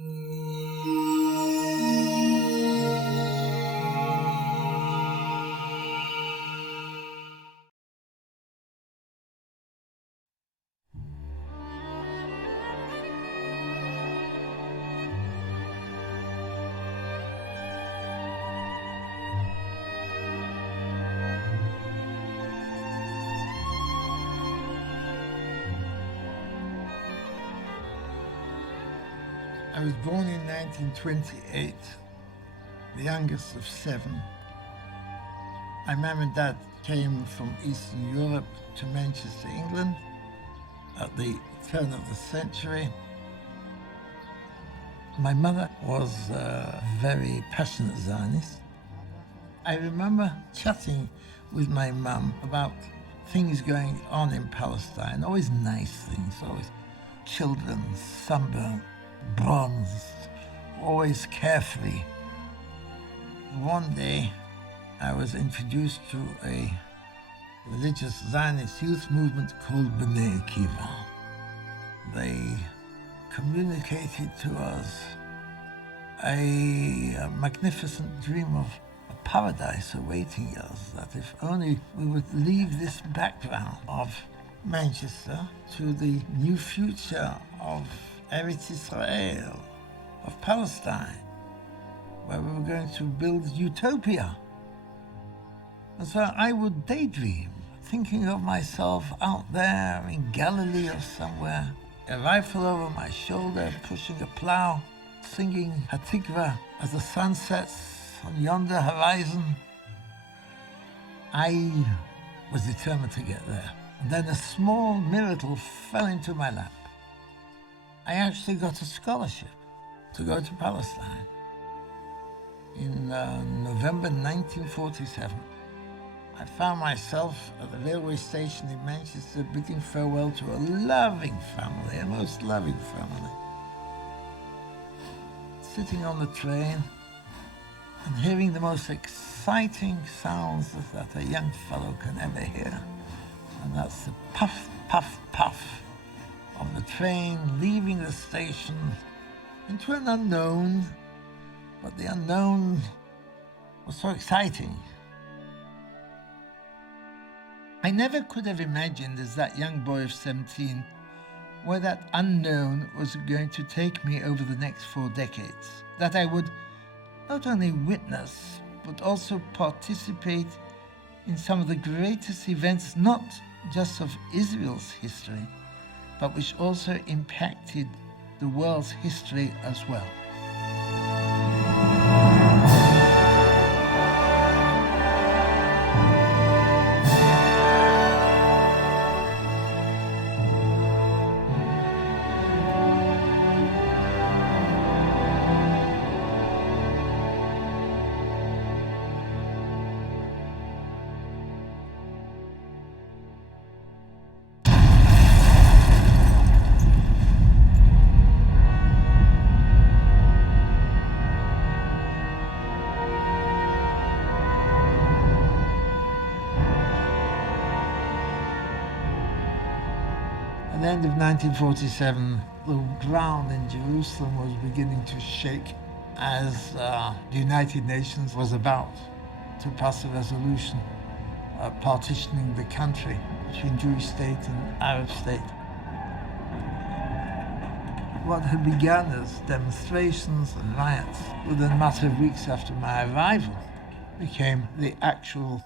I was born in 1928, the youngest of 7. My mum and dad came from Eastern Europe to Manchester, England at the turn of the century. My mother was a very passionate Zionist. I remember chatting with my mum about things going on in Palestine, always nice things, always children, sunburnt, bronzed, always carefree. One day, I was introduced to a religious Zionist youth movement called Bnei Akiva. They communicated to us a magnificent dream of a paradise awaiting us, that if only we would leave this background of Manchester to the new future of Eretz Israel, of Palestine, where we were going to build utopia. And so I would daydream, thinking of myself out there in Galilee or somewhere, a rifle over my shoulder, pushing a plow, singing Hatikva as the sun sets on yonder horizon. I was determined to get there. And then a small miracle fell into my lap. I actually got a scholarship to go to Palestine in November 1947. I found myself at the railway station in Manchester bidding farewell to a loving family, a most loving family. Sitting on the train and hearing the most exciting sounds that a young fellow can ever hear. And that's the puff, puff, puff of the train leaving the station into an unknown, but the unknown was so exciting. I never could have imagined as that young boy of 17 where that unknown was going to take me over the next 4 decades, that I would not only witness, but also participate in some of the greatest events, not just of Israel's history, but which also impacted the world's history as well. At the end of 1947, the ground in Jerusalem was beginning to shake as the United Nations was about to pass a resolution partitioning the country between Jewish state and Arab state. What had begun as demonstrations and riots within a matter of weeks after my arrival became the actual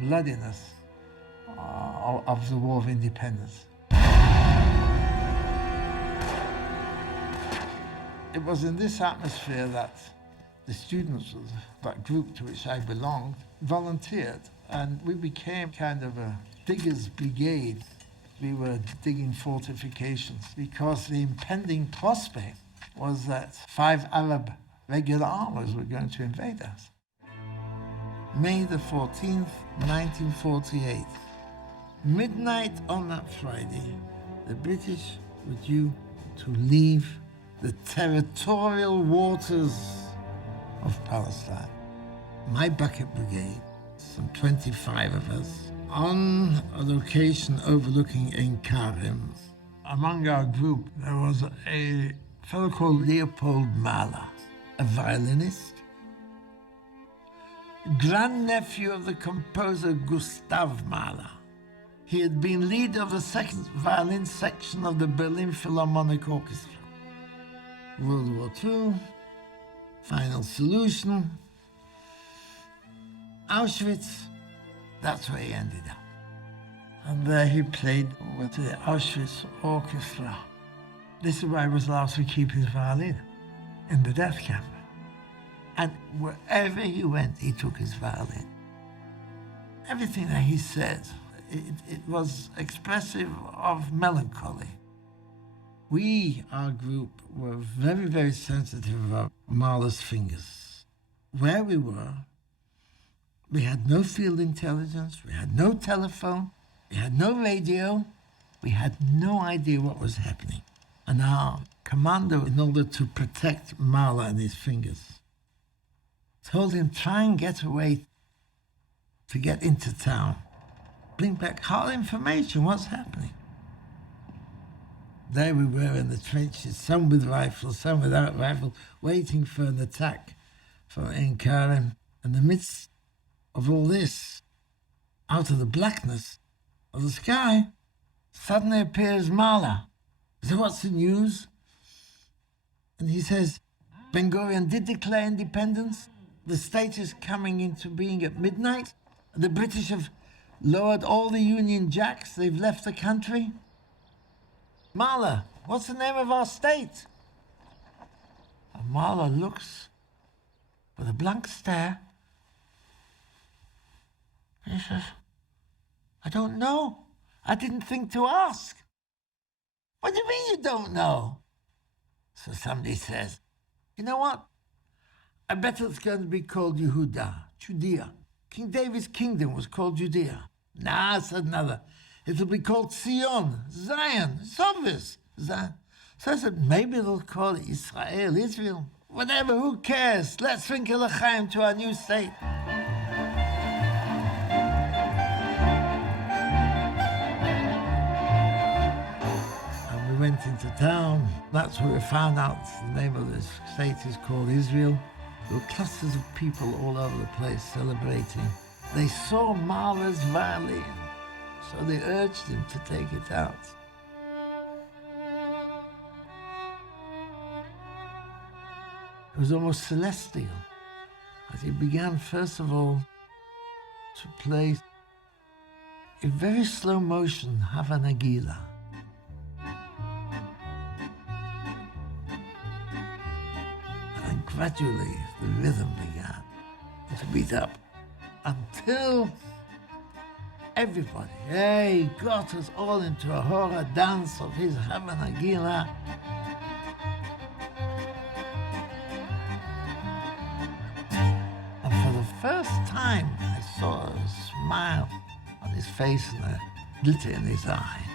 bloodiness of the War of Independence. It was in this atmosphere that the students of that group to which I belonged volunteered, and we became kind of a diggers' brigade. We were digging fortifications because the impending prospect was that 5 Arab regular armies were going to invade us. May the 14th, 1948. Midnight on that Friday, the British were due to leave the territorial waters of Palestine. My bucket brigade, some 25 of us, on a location overlooking Ein Karim, among our group, there was a fellow called Leopold Mahler, a violinist, grandnephew of the composer Gustav Mahler. He had been leader of the second violin section of the Berlin Philharmonic Orchestra. World War II, final solution, Auschwitz, that's where he ended up. And there he played with the Auschwitz Orchestra. This is where he was allowed to keep his violin, in the death camp. And wherever he went, he took his violin. Everything that he said, it was expressive of melancholy. We, our group, were very, very sensitive about Mahler's fingers. Where we were, we had no field intelligence, we had no telephone, we had no radio, we had no idea what was happening. And our commander, in order to protect Mahler and his fingers, told him, try and get away to get into town. Bring back hard information, what's happening. There we were in the trenches, some with rifles, some without rifles, waiting for an attack from Ein Kerem. In the midst of all this, out of the blackness of the sky, suddenly appears Mahler. So what's the news? And he says, Ben-Gurion did declare independence. The state is coming into being at midnight. The British have lowered all the Union Jacks. They've left the country. Mahler, what's the name of our state? And Mahler looks with a blank stare. He says, I don't know. I didn't think to ask. What do you mean you don't know? So somebody says, you know what? I bet it's going to be called Yehuda, Judea. King David's kingdom was called Judea. Nah, said another. It'll be called Zion, Zion. It's obvious. Zion. So I said, maybe they'll call it Israel, Israel. Whatever, who cares? Let's drink a l'chaim to our new state. And we went into town. That's where we found out the name of this state is called Israel. There were clusters of people all over the place celebrating. They saw Mahler's violin, so they urged him to take it out. It was almost celestial, as he began, first of all, to play in very slow motion, Hava Nagila. And then gradually the rhythm began to beat up until everybody, he got us all into a horror dance of his Hava Nagila. First time I saw a smile on his face and a glitter in his eye.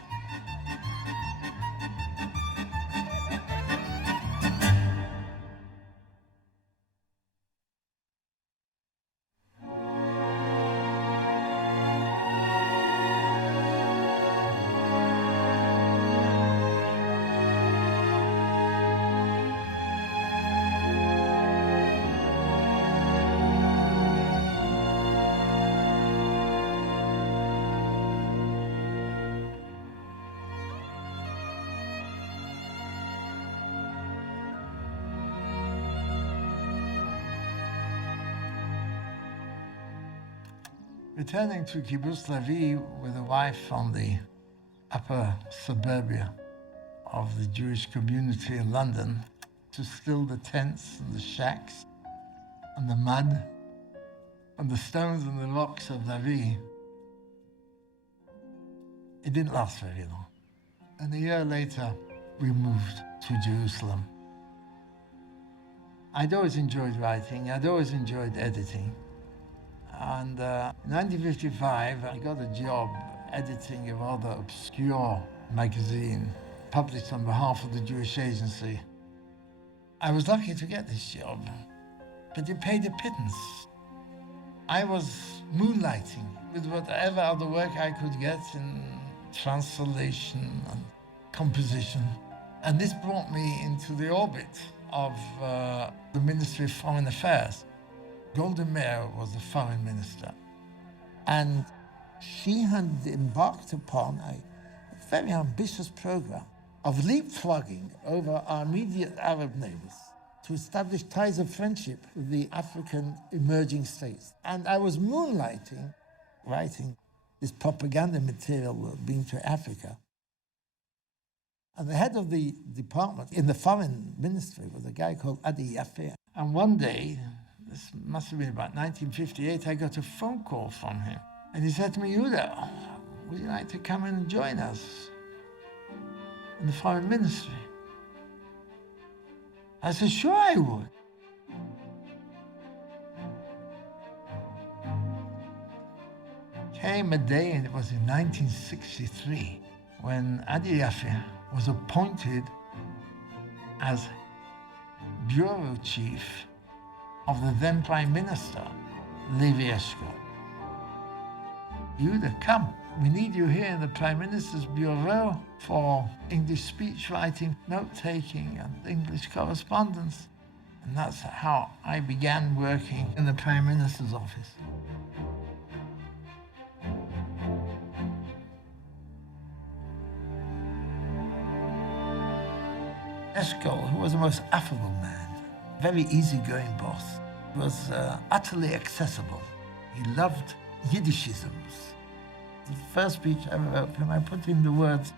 Returning to Kibbutz Levi with a wife from the upper suburbia of the Jewish community in London, to still the tents and the shacks and the mud and the stones and the rocks of Levi, it didn't last very long. And a year later, we moved to Jerusalem. I'd always enjoyed writing, I'd always enjoyed editing. And in 1955, I got a job editing a rather obscure magazine published on behalf of the Jewish Agency. I was lucky to get this job, but it paid a pittance. I was moonlighting with whatever other work I could get in translation and composition. And this brought me into the orbit of the Ministry of Foreign Affairs. Golda Meir was the foreign minister. And she had embarked upon a very ambitious program of leapfrogging over our immediate Arab neighbors to establish ties of friendship with the African emerging states. And I was moonlighting, writing this propaganda material being to Africa. And the head of the department in the foreign ministry was a guy called Aide. And one day, this must have been about 1958, I got a phone call from him. And he said to me, Yehuda, would you like to come and join us in the foreign ministry? I said, sure I would. Came a day, and it was in 1963, when Aide was appointed as bureau chief of the then Prime Minister, Levi Eshkol. Yehuda, come. We need you here in the Prime Minister's Bureau for English speech writing, note-taking, and English correspondence. And that's how I began working in the Prime Minister's office. Eshkol, who was the most affable man, very easygoing boss, was utterly accessible. He loved Yiddishisms. The first speech I ever wrote for him, I put in the words,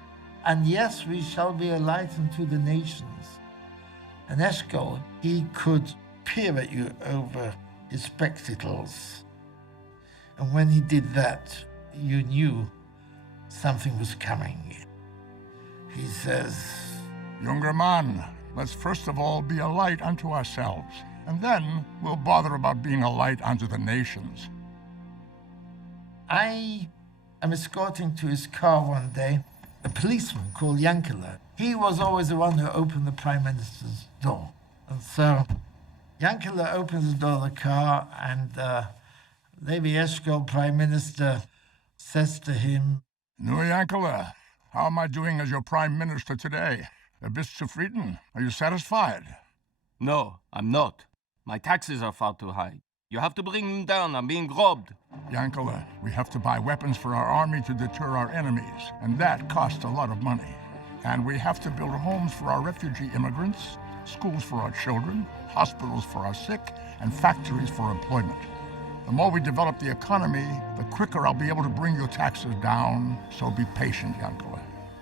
"And yes, we shall be a light unto the nations." And Eshkol, he could peer at you over his spectacles. And when he did that, you knew something was coming. He says, "Younger man, let's first of all be a light unto ourselves, and then we'll bother about being a light unto the nations." I am escorting to his car one day a policeman called Yankele. He was always the one who opened the Prime Minister's door. And so Yankele opens the door of the car, and Levi Eshkol, Prime Minister, says to him, "Nu, Yankele, how am I doing as your Prime Minister today? Bist zufrieden? Are you satisfied?" No, I'm not. My taxes are far too high. You have to bring them down. I'm being robbed. Yankele, we have to buy weapons for our army to deter our enemies, and that costs a lot of money. And we have to build homes for our refugee immigrants, schools for our children, hospitals for our sick, and factories for employment. The more we develop the economy, the quicker I'll be able to bring your taxes down. So be patient, Yankele.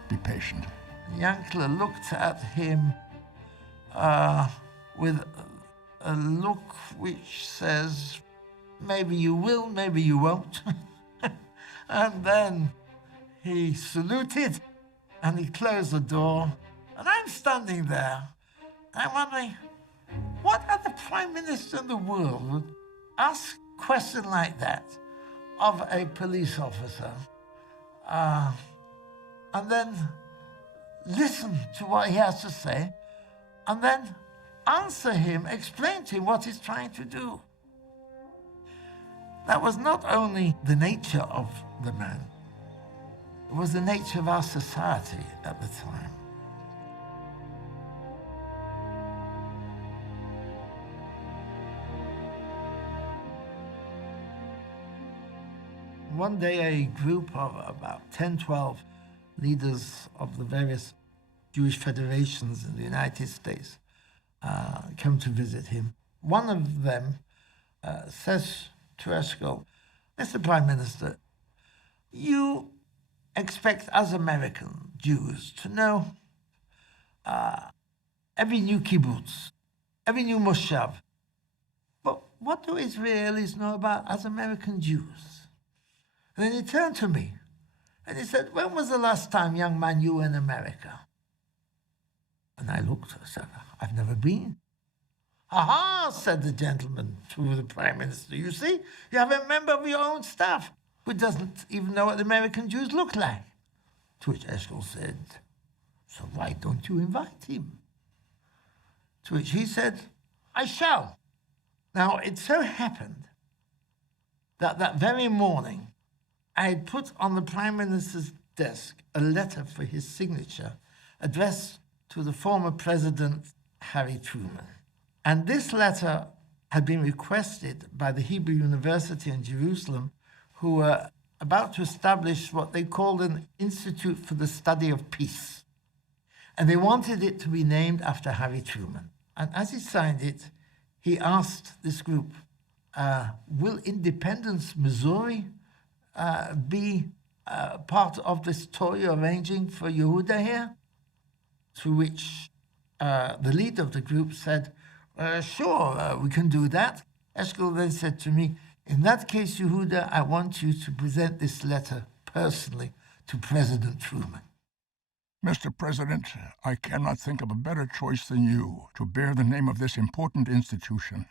Be patient. Yankele looked at him with a look which says, maybe you will, maybe you won't. And then he saluted and he closed the door. And I'm standing there. I'm wondering, what other Prime Minister in the world would ask a question like that of a police officer? And then listen to what he has to say, and then answer him, explain to him what he's trying to do. That was not only the nature of the man, it was the nature of our society at the time. One day, a group of about 10, 12 leaders of the various Jewish federations in the United States come to visit him. One of them says to Eshkol, "Mr. Prime Minister, you expect us American Jews to know every new kibbutz, every new moshav. But what do Israelis know about us American Jews?" And then he turned to me and he said, "When was the last time, young man, you were in America?" And I looked, I said, "I've never been." "Aha," said the gentleman to the Prime Minister, "you see, you have a member of your own staff who doesn't even know what the American Jews look like." To which Eshkol said, "So why don't you invite him?" To which he said, "I shall." Now, it so happened that that very morning, I had put on the Prime Minister's desk a letter for his signature addressed to the former President Harry Truman. And this letter had been requested by the Hebrew University in Jerusalem, who were about to establish what they called an Institute for the Study of Peace. And they wanted it to be named after Harry Truman. And as he signed it, he asked this group, will Independence, Missouri be part of this tour you're arranging for Yehuda here? To which the leader of the group said, sure, we can do that. Eshkol then said to me, in that case, Yehuda, I want you to present this letter personally to President Truman. Mr. President, I cannot think of a better choice than you to bear the name of this important institution.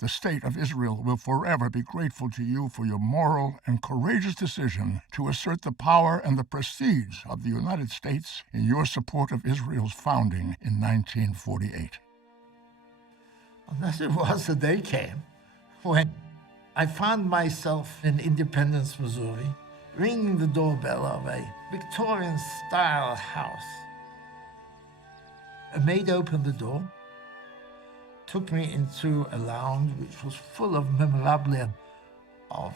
The state of Israel will forever be grateful to you for your moral and courageous decision to assert the power and the prestige of the United States in your support of Israel's founding in 1948. And thus it was the day came when I found myself in Independence, Missouri, ringing the doorbell of a Victorian-style house. A maid opened the door, took me into a lounge which was full of memorabilia of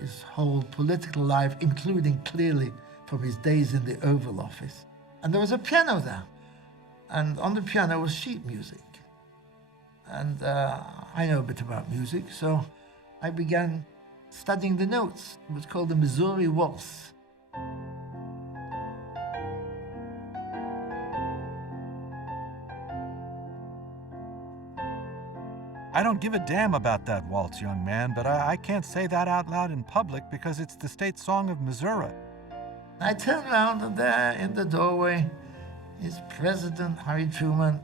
his whole political life, including clearly from his days in the Oval Office. And there was a piano there, and on the piano was sheet music. And I know a bit about music, so I began studying the notes. It was called the Missouri Waltz. I don't give a damn about that waltz, young man, but I can't say that out loud in public because it's the state song of Missouri. I turned around, and there in the doorway is President Harry Truman.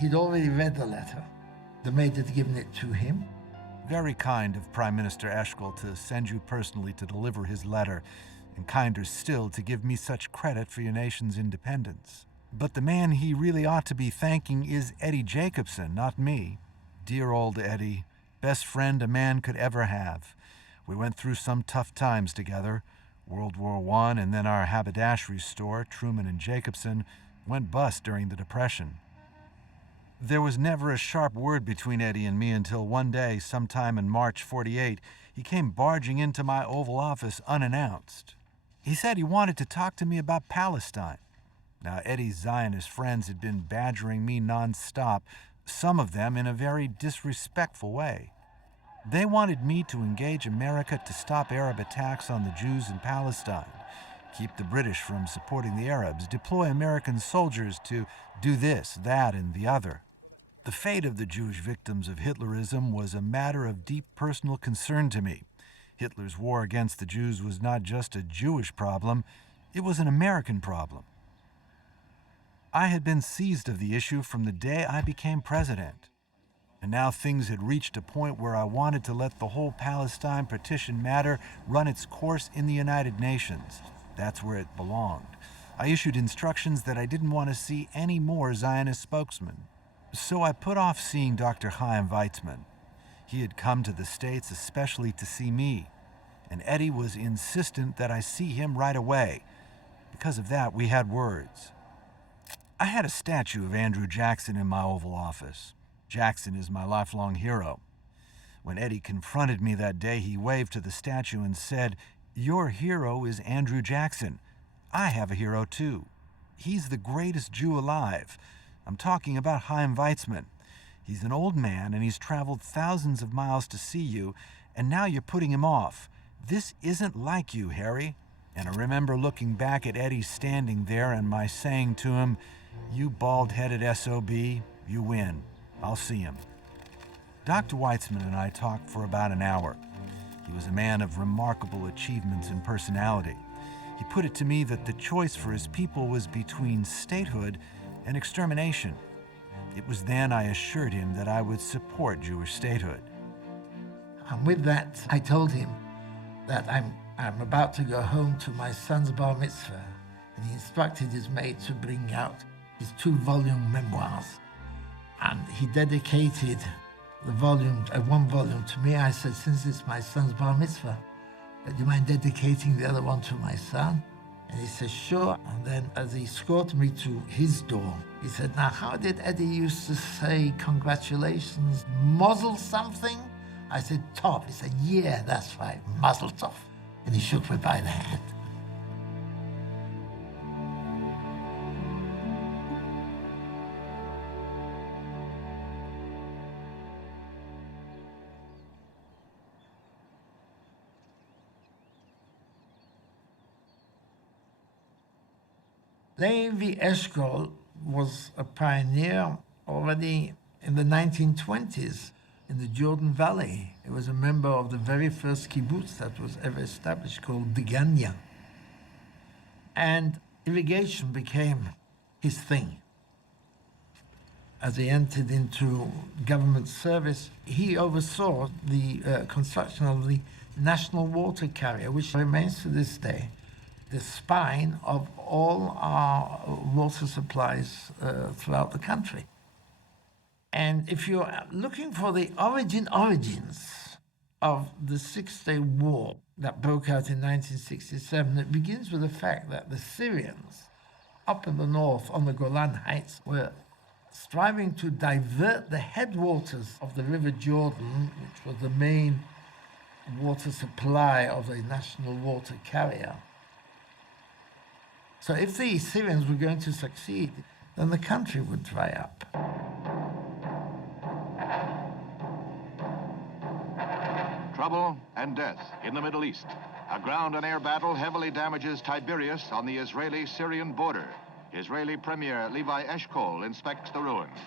He'd already read the letter. The maid had given it to him. Very kind of Prime Minister Eshkol to send you personally to deliver his letter, and kinder still to give me such credit for your nation's independence. But the man he really ought to be thanking is Eddie Jacobson, not me. Dear old Eddie, best friend a man could ever have. We went through some tough times together. World War I and then our haberdashery store, Truman and Jacobson, went bust during the Depression. There was never a sharp word between Eddie and me until one day, sometime in March '48, he came barging into my Oval Office unannounced. He said he wanted to talk to me about Palestine. Now, Eddie's Zionist friends had been badgering me nonstop, some of them in a very disrespectful way. They wanted me to engage America to stop Arab attacks on the Jews in Palestine, keep the British from supporting the Arabs, deploy American soldiers to do this, that, and the other. The fate of the Jewish victims of Hitlerism was a matter of deep personal concern to me. Hitler's war against the Jews was not just a Jewish problem, it was an American problem. I had been seized of the issue from the day I became president. And now things had reached a point where I wanted to let the whole Palestine partition matter run its course in the United Nations. That's where it belonged. I issued instructions that I didn't want to see any more Zionist spokesmen. So I put off seeing Dr. Chaim Weizmann. He had come to the States especially to see me, and Eddie was insistent that I see him right away. Because of that, we had words. I had a statue of Andrew Jackson in my Oval Office. Jackson is my lifelong hero. When Eddie confronted me that day, he waved to the statue and said, "Your hero is Andrew Jackson. I have a hero too. He's the greatest Jew alive. I'm talking about Chaim Weizmann. He's an old man and he's traveled thousands of miles to see you, and now you're putting him off. This isn't like you, Harry." And I remember looking back at Eddie standing there and my saying to him, "You bald-headed SOB, you win. I'll see him." Dr. Weizmann and I talked for about an hour. He was a man of remarkable achievements and personality. He put it to me that the choice for his people was between statehood and extermination. It was then I assured him that I would support Jewish statehood. And with that, I told him that I'm about to go home to my son's bar mitzvah, and he instructed his maid to bring out his 2-volume memoirs. And he dedicated one volume to me. I said, since it's my son's bar mitzvah, do you mind dedicating the other one to my son? And he said, sure. And then as he escorted me to his door, he said, now, how did Eddie used to say congratulations, mazel something? I said, tov. He said, yeah, that's right, mazel tov. And he shook me by the hand. Levi Eshkol was a pioneer already in the 1920s in the Jordan Valley. He was a member of the very first kibbutz that was ever established called Degania. And irrigation became his thing. As he entered into government service, he oversaw the construction of the national water carrier, which remains to this day the spine of all our water supplies throughout the country. And if you're looking for the origins of the Six-Day War that broke out in 1967, it begins with the fact that the Syrians up in the north on the Golan Heights were striving to divert the headwaters of the River Jordan, which was the main water supply of the national water carrier. So if the Syrians were going to succeed, then the country would dry up. Trouble and death in the Middle East. A ground and air battle heavily damages Tiberias on the Israeli-Syrian border. Israeli Premier Levi Eshkol inspects the ruins.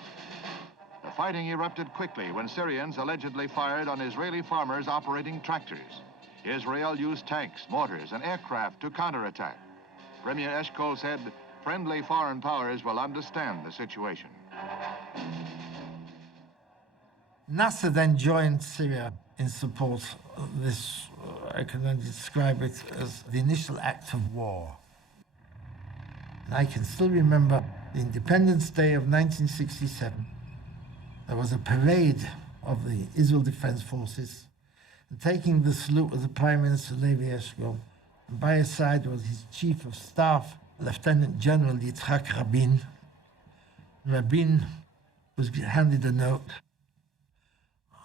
The fighting erupted quickly when Syrians allegedly fired on Israeli farmers operating tractors. Israel used tanks, mortars, and aircraft to counterattack. Premier Eshkol said friendly foreign powers will understand the situation. Nasser then joined Syria in support of this, I can only describe it as the initial act of war. And I can still remember the Independence Day of 1967. There was a parade of the Israel Defense Forces, and taking the salute was the Prime Minister Levi Eshkol. And by his side was his Chief of Staff, Lieutenant General Yitzhak Rabin. Rabin was handed a note,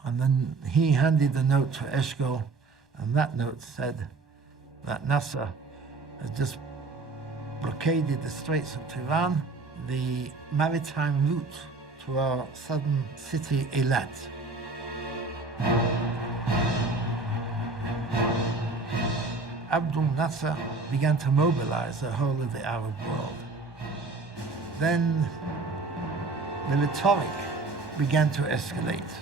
and then he handed the note to Eshkol, and that note said that Nasser has just blockaded the Straits of Tiran, the maritime route to our southern city, Eilat. Abdul Nasser began to mobilize the whole of the Arab world. Then the rhetoric began to escalate.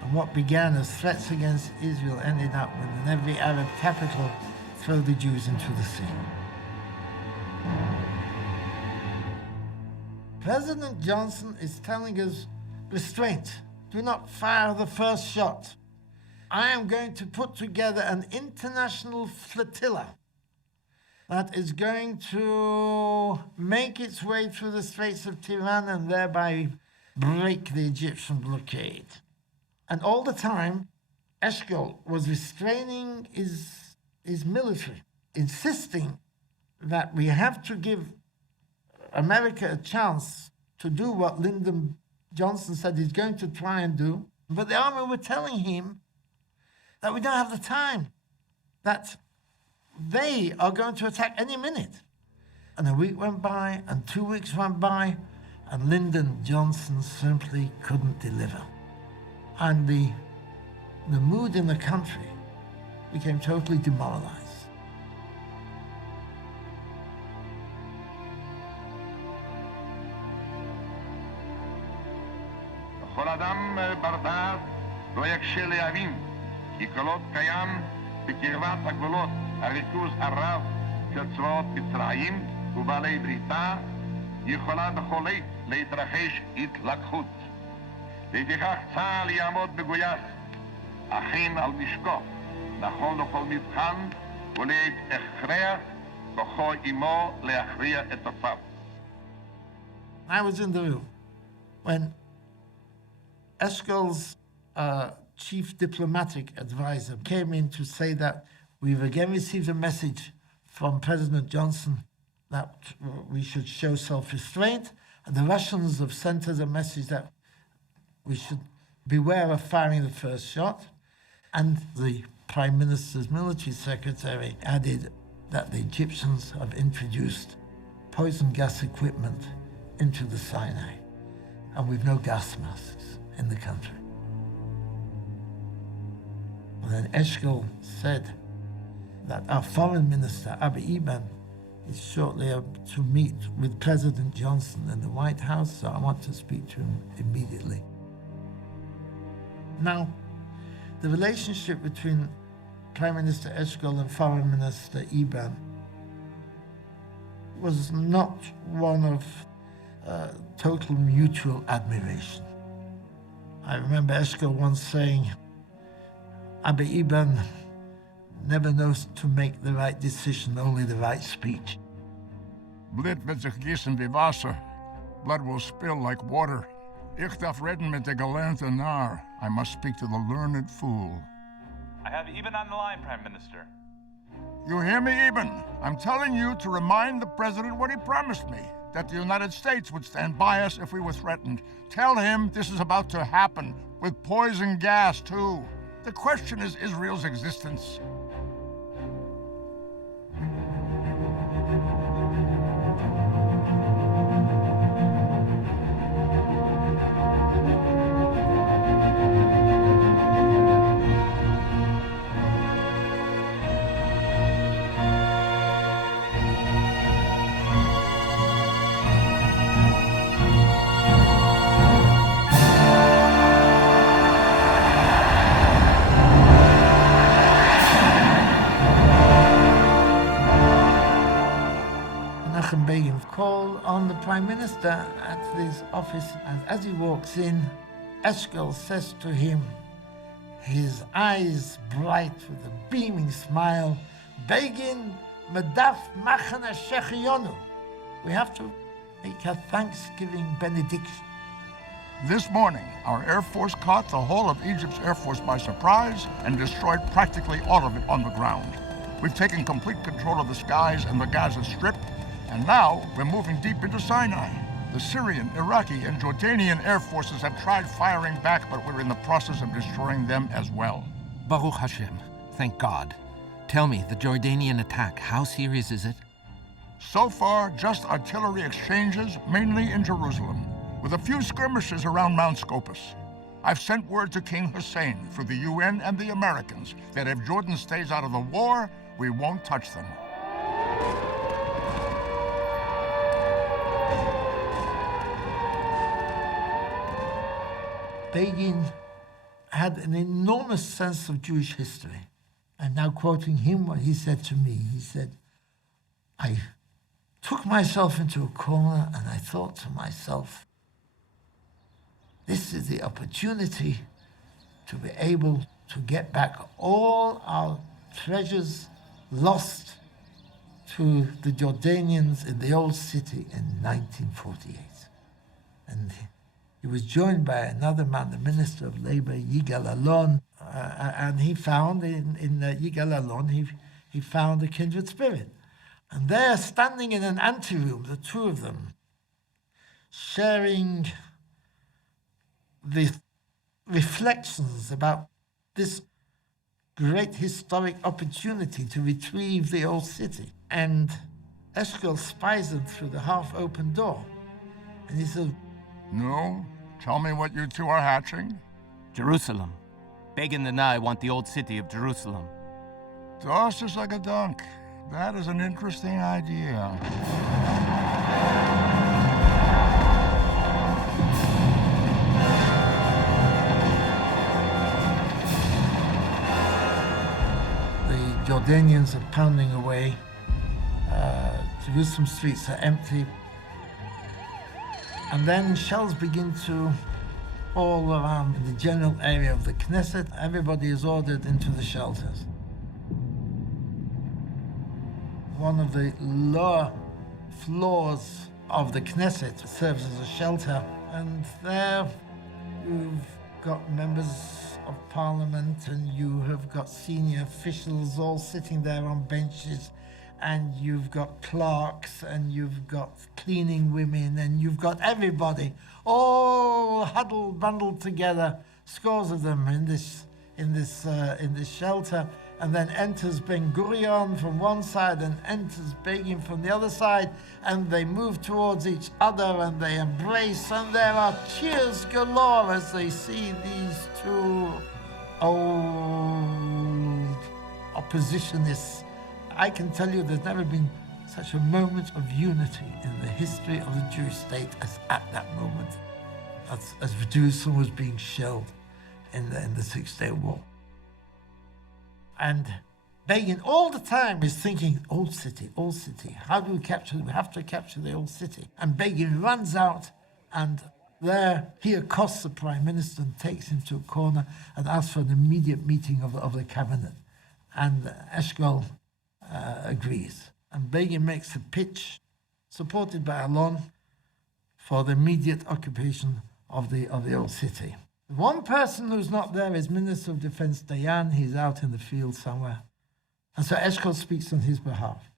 And what began as threats against Israel ended up with in every Arab capital, throw the Jews into the sea. President Johnson is telling us, restraint, do not fire the first shot. I am going to put together an international flotilla that is going to make its way through the Straits of Tiran and thereby break the Egyptian blockade. And all the time, Eshkol was restraining his military, insisting that we have to give America a chance to do what Lyndon Johnson said he's going to try and do. But the army were telling him that we don't have the time, that they are going to attack any minute. And a week went by, and 2 weeks went by, and Lyndon Johnson simply couldn't deliver. And the mood in the country became totally demoralized. כל אדם בר דעת לא יקשה להבין כי קולות קיים בקרבת הגבולות הריכוז הרב של צבאות מצרים ובעלי בריתה יכולה בכל עת להתרחש התלקחות. לפיכך צה"ל יעמוד מגויס, אכן על משקו, נכון לכל מבחן ולעת הכרח כוחו עמו להכריע את תוקפיו. I was in the room when Eshkol's chief diplomatic advisor came in to say that we've again received a message from President Johnson that we should show self-restraint, and the Russians have sent us a message that we should beware of firing the first shot, and the Prime Minister's military secretary added that the Egyptians have introduced poison gas equipment into the Sinai, and we've no gas masks in the country. And then Eshkol said that our foreign minister, Iban, is shortly to meet with President Johnson in the White House, so I want to speak to him immediately. Now, the relationship between Prime Minister Eshkol and Foreign Minister Iban was not one of total mutual admiration. I remember Eshkol once saying, Iban never knows to make the right decision, only the right speech. Blit wird sich gießen wie Wasser. Blood will spill like water. Ich darf reden mit der gelernten Narr. I must speak to the learned fool. I have Eben on the line, Prime Minister. You hear me, Eben? I'm telling you to remind the president what he promised me, that the United States would stand by us if we were threatened. Tell him this is about to happen, with poison gas, too. The question is Israel's existence. Menachem Begin called on the Prime Minister at his office, and as he walks in, Eshkol says to him, his eyes bright with a beaming smile, Begin medaf machana shechiyonu. We have to make a Thanksgiving benediction. This morning, our Air Force caught the whole of Egypt's Air Force by surprise and destroyed practically all of it on the ground. We've taken complete control of the skies and the Gaza Strip, and now we're moving deep into Sinai. The Syrian, Iraqi, and Jordanian Air Forces have tried firing back, but we're in the process of destroying them as well. Baruch Hashem. Thank God. Tell me, the Jordanian attack, how serious is it? So far, just artillery exchanges, mainly in Jerusalem, with a few skirmishes around Mount Scopus. I've sent word to King Hussein through the UN and the Americans that if Jordan stays out of the war, we won't touch them. Begin had an enormous sense of Jewish history. I'm now quoting him what he said to me. He said, I took myself into a corner and I thought to myself, this is the opportunity to be able to get back all our treasures lost to the Jordanians in the old city in 1948. And he was joined by another man, the Minister of Labor, Yigal Allon, and he found in Yigal Allon, he found a kindred spirit. And they're standing in an anteroom, the two of them, sharing the reflections about this great historic opportunity to retrieve the old city. And Eshkol spies them through the half-open door. And he says, No? Tell me what you two are hatching. Jerusalem. Begin and I want the old city of Jerusalem. Das ist a Gedanke. That is an interesting idea. The Jordanians are pounding away. Jerusalem streets are empty. And then shells begin to all around in the general area of the Knesset. Everybody is ordered into the shelters. One of the lower floors of the Knesset serves as a shelter. And there you've got members of parliament and you have got senior officials all sitting there on benches. and you've got clerks, and you've got cleaning women, and you've got everybody all huddled, bundled together, scores of them in this shelter, and then enters Ben Gurion from one side and enters Begin from the other side, and they move towards each other and they embrace, and there are cheers galore as they see these two old oppositionists. I can tell you there's never been such a moment of unity in the history of the Jewish state as at that moment, as Jerusalem was being shelled in the Six-Day War. And Begin all the time is thinking, old city, how do we capture it? We have to capture the old city. And Begin runs out, and there he accosts the Prime Minister and takes him to a corner and asks for an immediate meeting of the cabinet. And Eshkol agrees. And Begin makes a pitch, supported by Alon, for the immediate occupation of the old city. One person who's not there is Minister of Defense Dayan. He's out in the field somewhere. And so Eshkol speaks on his behalf.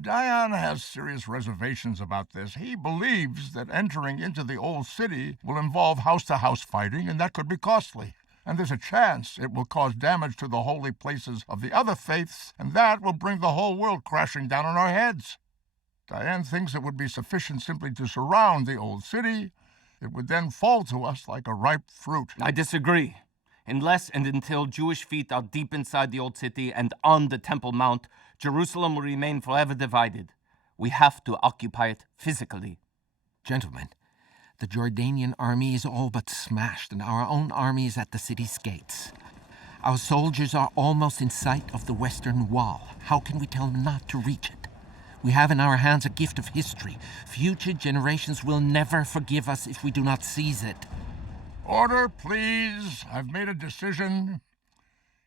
Dayan has serious reservations about this. He believes that entering into the old city will involve house-to-house fighting, and that could be costly. And there's a chance it will cause damage to the holy places of the other faiths, and that will bring the whole world crashing down on our heads. Dayan thinks it would be sufficient simply to surround the old city. It would then fall to us like a ripe fruit. I disagree. Unless and until Jewish feet are deep inside the old city and on the Temple Mount, Jerusalem will remain forever divided. We have to occupy it physically. Gentlemen, the Jordanian army is all but smashed, and our own army is at the city's gates. Our soldiers are almost in sight of the Western Wall. How can we tell them not to reach it? We have in our hands a gift of history. Future generations will never forgive us if we do not seize it. Order, please. I've made a decision.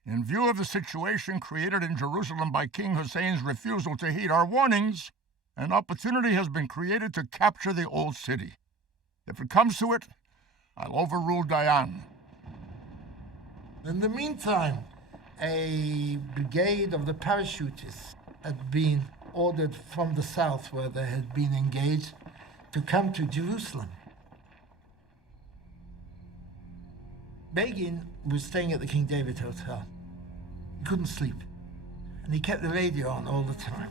In view of the situation created in Jerusalem by King Hussein's refusal to heed our warnings, an opportunity has been created to capture the old city. If it comes to it, I'll overrule Dayan. In the meantime, a brigade of the parachutists had been ordered from the south, where they had been engaged, to come to Jerusalem. Begin was staying at the King David Hotel. He couldn't sleep, and he kept the radio on all the time.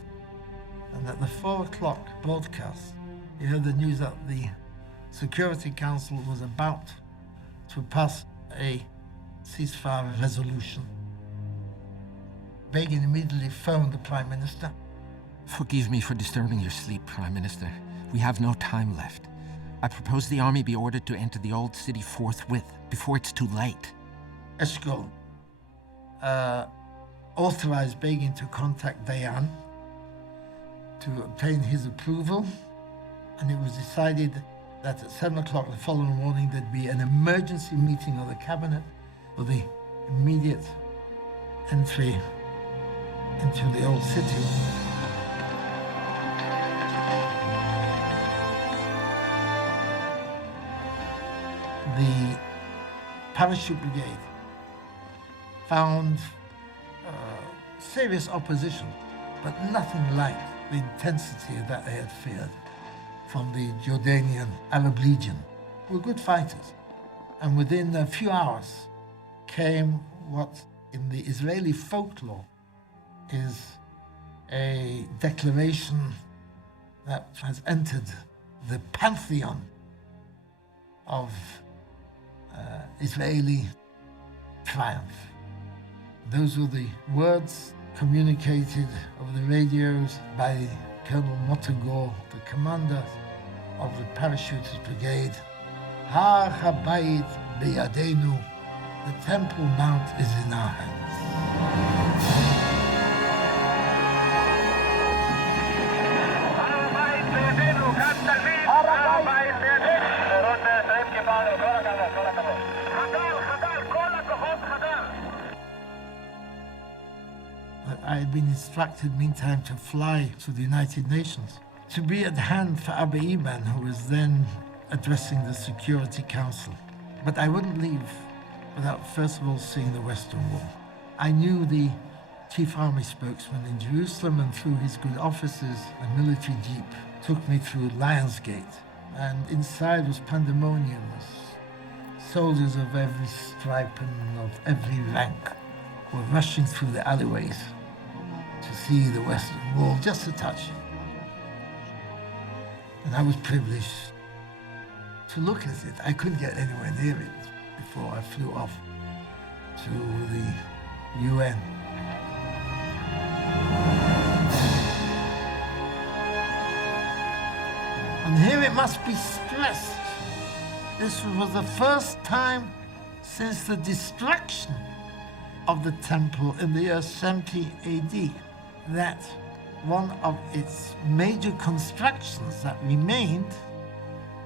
And at the 4 o'clock broadcast, he heard the news that the Security Council was about to pass a ceasefire resolution. Begin immediately phoned the Prime Minister. Forgive me for disturbing your sleep, Prime Minister. We have no time left. I propose the army be ordered to enter the old city forthwith, before it's too late. Eshkol authorized Begin to contact Dayan to obtain his approval, and it was decided that at 7 o'clock the following morning there'd be an emergency meeting of the cabinet for the immediate entry into the old city. The parachute brigade found serious opposition, but nothing like the intensity that they had feared from the Jordanian Arab Legion, who were good fighters. And within a few hours came what in the Israeli folklore is a declaration that has entered the pantheon of Israeli triumph. Those were the words communicated over the radios by Colonel Motagor, the commander of the Parachutist Brigade. Har Habayit beyadenu, the Temple Mount is in our hands. I had been instructed meantime to fly to the United Nations, to be at hand for Abba Eban, who was then addressing the Security Council. But I wouldn't leave without first of all seeing the Western Wall. I knew the chief army spokesman in Jerusalem, and through his good officers, a military jeep took me through Lions Gate. And inside was pandemonium. Soldiers of every stripe and of every rank were rushing through the alleyways to see the Western Wall, just a touch. And I was privileged to look at it. I couldn't get anywhere near it before I flew off to the UN. And here it must be stressed, this was the first time since the destruction of the temple in the year 70 AD that one of its major constructions that remained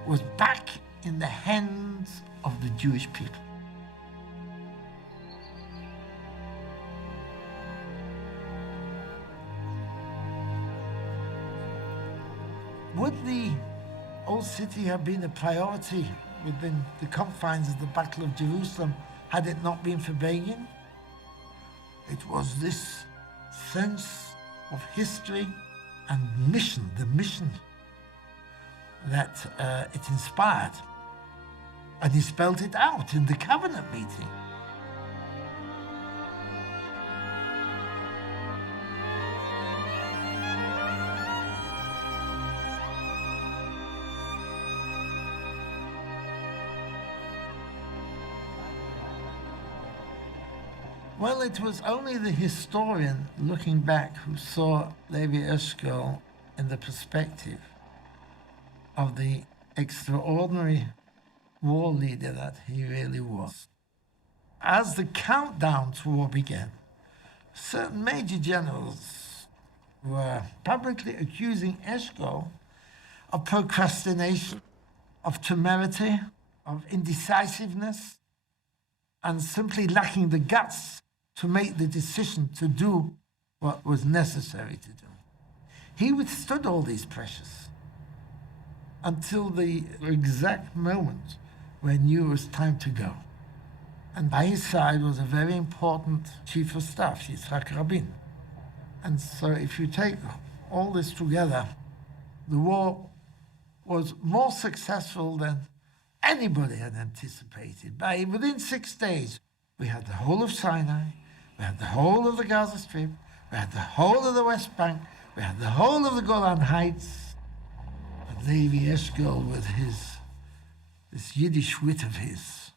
was back in the hands of the Jewish people. Would the old city have been a priority within the confines of the Battle of Jerusalem had it not been for Begin? It was this sense of history and mission, the mission that it inspired. And he spelled it out in the cabinet meeting. Well, it was only the historian looking back who saw Levi Eshkol in the perspective of the extraordinary war leader that he really was. As the countdown to war began, certain major generals were publicly accusing Eshkol of procrastination, of temerity, of indecisiveness, and simply lacking the guts to make the decision to do what was necessary to do. He withstood all these pressures until the exact moment when he knew it was time to go. And by his side was a very important chief of staff, Yitzhak Rabin. And so if you take all this together, the war was more successful than anybody had anticipated. Within 6 days, we had the whole of Sinai, we had the whole of the Gaza Strip, we had the whole of the West Bank, we had the whole of the Golan Heights. And Levi Eshkol, with this Yiddish wit of his,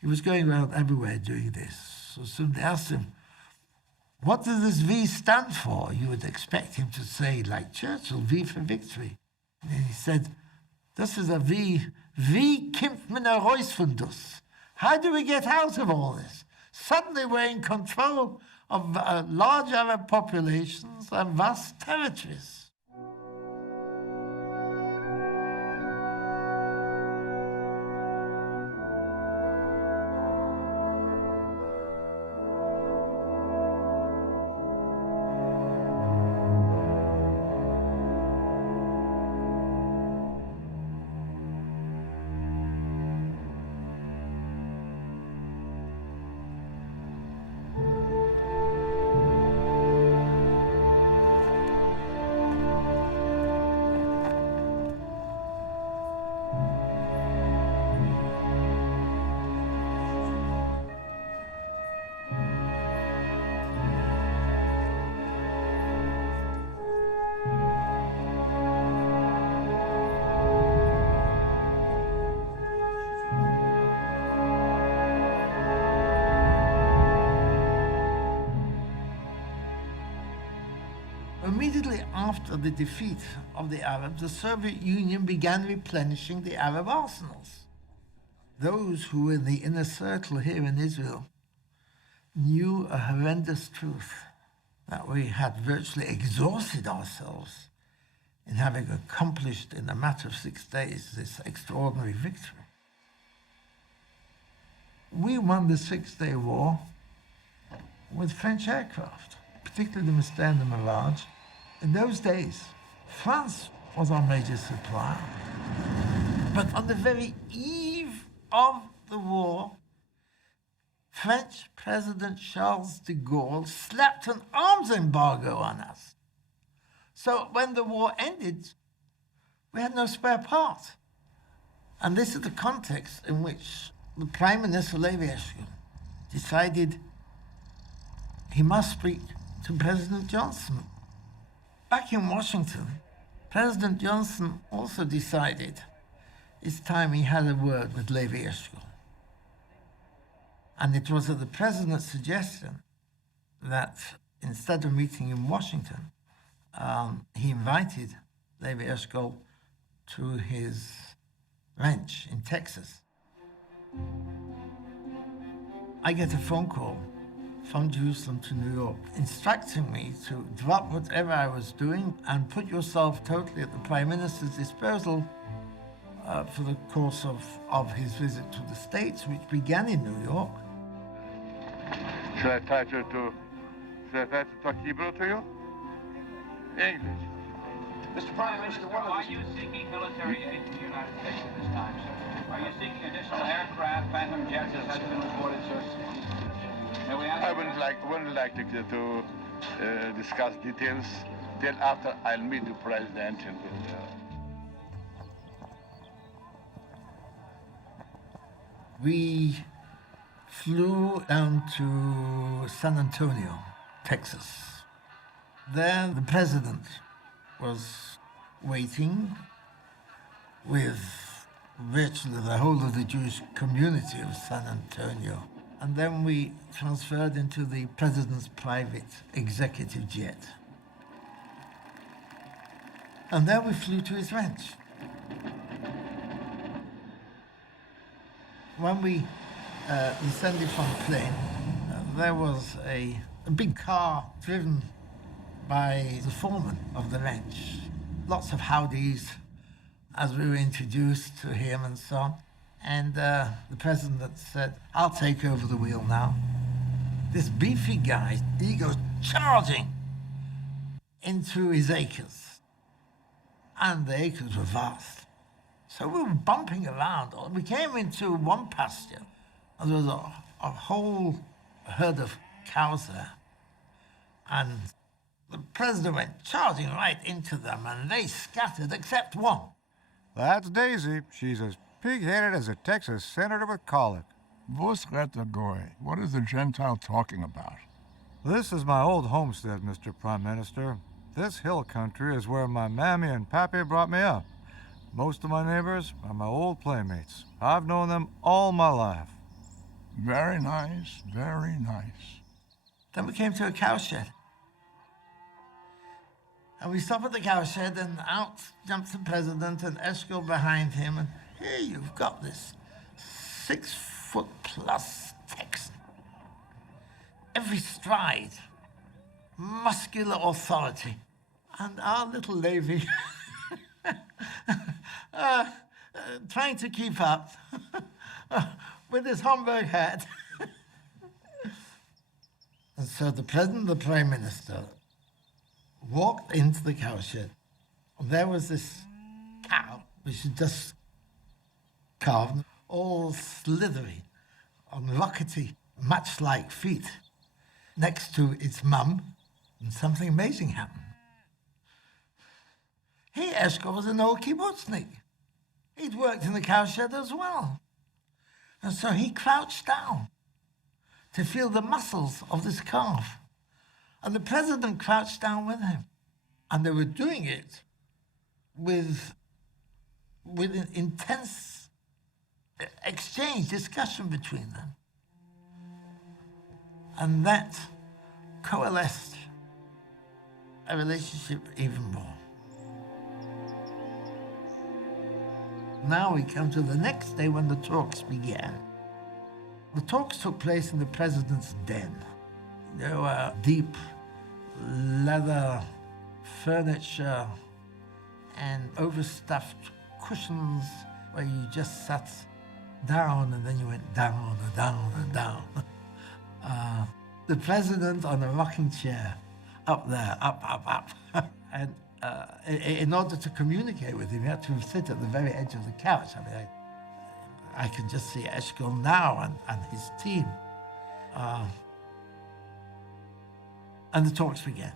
he was going around everywhere doing this. So somebody asked him, what does this V stand for? You would expect him to say, like Churchill, V for victory. And he said, this is a V. Wie kommt man heraus von das? How do we get out of all this? Suddenly we're in control of large Arab populations and vast territories. Immediately after the defeat of the Arabs, the Soviet Union began replenishing the Arab arsenals. Those who were in the inner circle here in Israel knew a horrendous truth, that we had virtually exhausted ourselves in having accomplished in a matter of 6 days this extraordinary victory. We won the 6-day war with French aircraft, particularly the Mystère and the Mirage. In those days, France was our major supplier. But on the very eve of the war, French President Charles de Gaulle slapped an arms embargo on us. So when the war ended, we had no spare parts. And this is the context in which the Prime Minister, Levi Eshkol, decided he must speak to President Johnson. Back in Washington, President Johnson also decided it's time he had a word with Levi Eshkol. And it was at the president's suggestion that instead of meeting in Washington, he invited Levi Eshkol to his ranch in Texas. I get a phone call from Jerusalem to New York instructing me to drop whatever I was doing and put yourself totally at the Prime Minister's disposal for the course of his visit to the States, which began in New York. Should I try to talk Hebrew to you? English. Mr. Prime Minister, are you seeking military aid from the United States at this time, sir? Are you seeking additional aircraft, phantom jets, as has been reported, sir? May we ask? I wouldn't like to discuss details till after I'll meet the president. We flew down to San Antonio, Texas. There, the president was waiting with virtually the whole of the Jewish community of San Antonio. And then we transferred into the president's private executive jet. And there we flew to his ranch. When we descended from the plane, there was a big car driven by the foreman of the ranch. Lots of howdies as we were introduced to him and so on. And the president said, "I'll take over the wheel now." This beefy guy, he goes charging into his acres. And the acres were vast. So we were bumping around. We came into one pasture, and there was a whole herd of cows there. And the president went charging right into them, and they scattered except one. That's Daisy. She's as pig-headed as a Texas senator with colic. Vos reta goy? What is the Gentile talking about? This is my old homestead, Mr. Prime Minister. This hill country is where my mammy and pappy brought me up. Most of my neighbors are my old playmates. I've known them all my life. Very nice, very nice. Then we came to a cowshed. And we stopped at the cowshed, and out jumps the president and Eshkol behind him. And here you've got this 6-foot-plus Texan. Every stride, muscular authority. And our little Levi trying to keep up with his Homburg hat. And so the president and the prime minister walked into the cowshed. And there was this cow, which is just carved, all slithery, on rockety, match-like feet, next to its mum, and something amazing happened. He, Eshkol, was an old kibbutznik. He'd worked in the cowshed as well. And so he crouched down to feel the muscles of this calf. And the president crouched down with him. And they were doing it with an intense exchange, discussion between them. And that coalesced a relationship even more. Now we come to the next day when the talks began. The talks took place in the president's den. There were deep leather furniture and overstuffed cushions where you just sat down and then you went down and down and down. The president on a rocking chair, up there, up. And in order to communicate with him, you had to sit at the very edge of the couch. I mean, I can just see Eshkol now and his team. And the talks began.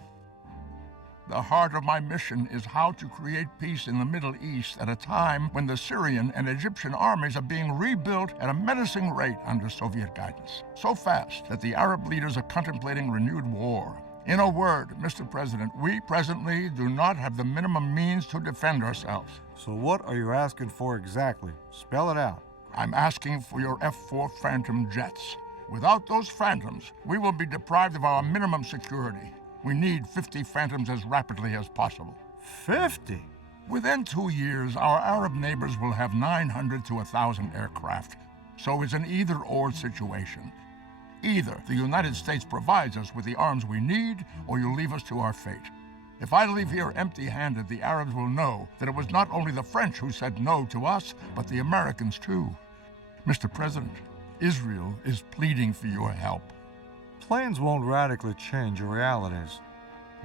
The heart of my mission is how to create peace in the Middle East at a time when the Syrian and Egyptian armies are being rebuilt at a menacing rate under Soviet guidance, so fast that the Arab leaders are contemplating renewed war. In a word, Mr. President, we presently do not have the minimum means to defend ourselves. So what are you asking for exactly? Spell it out. I'm asking for your F-4 Phantom jets. Without those Phantoms, we will be deprived of our minimum security. We need 50 Phantoms as rapidly as possible. 50? Within 2 years, our Arab neighbors will have 900 to 1,000 aircraft. So it's an either-or situation. Either the United States provides us with the arms we need, or you leave us to our fate. If I leave here empty-handed, the Arabs will know that it was not only the French who said no to us, but the Americans too. Mr. President, Israel is pleading for your help. Planes won't radically change your realities.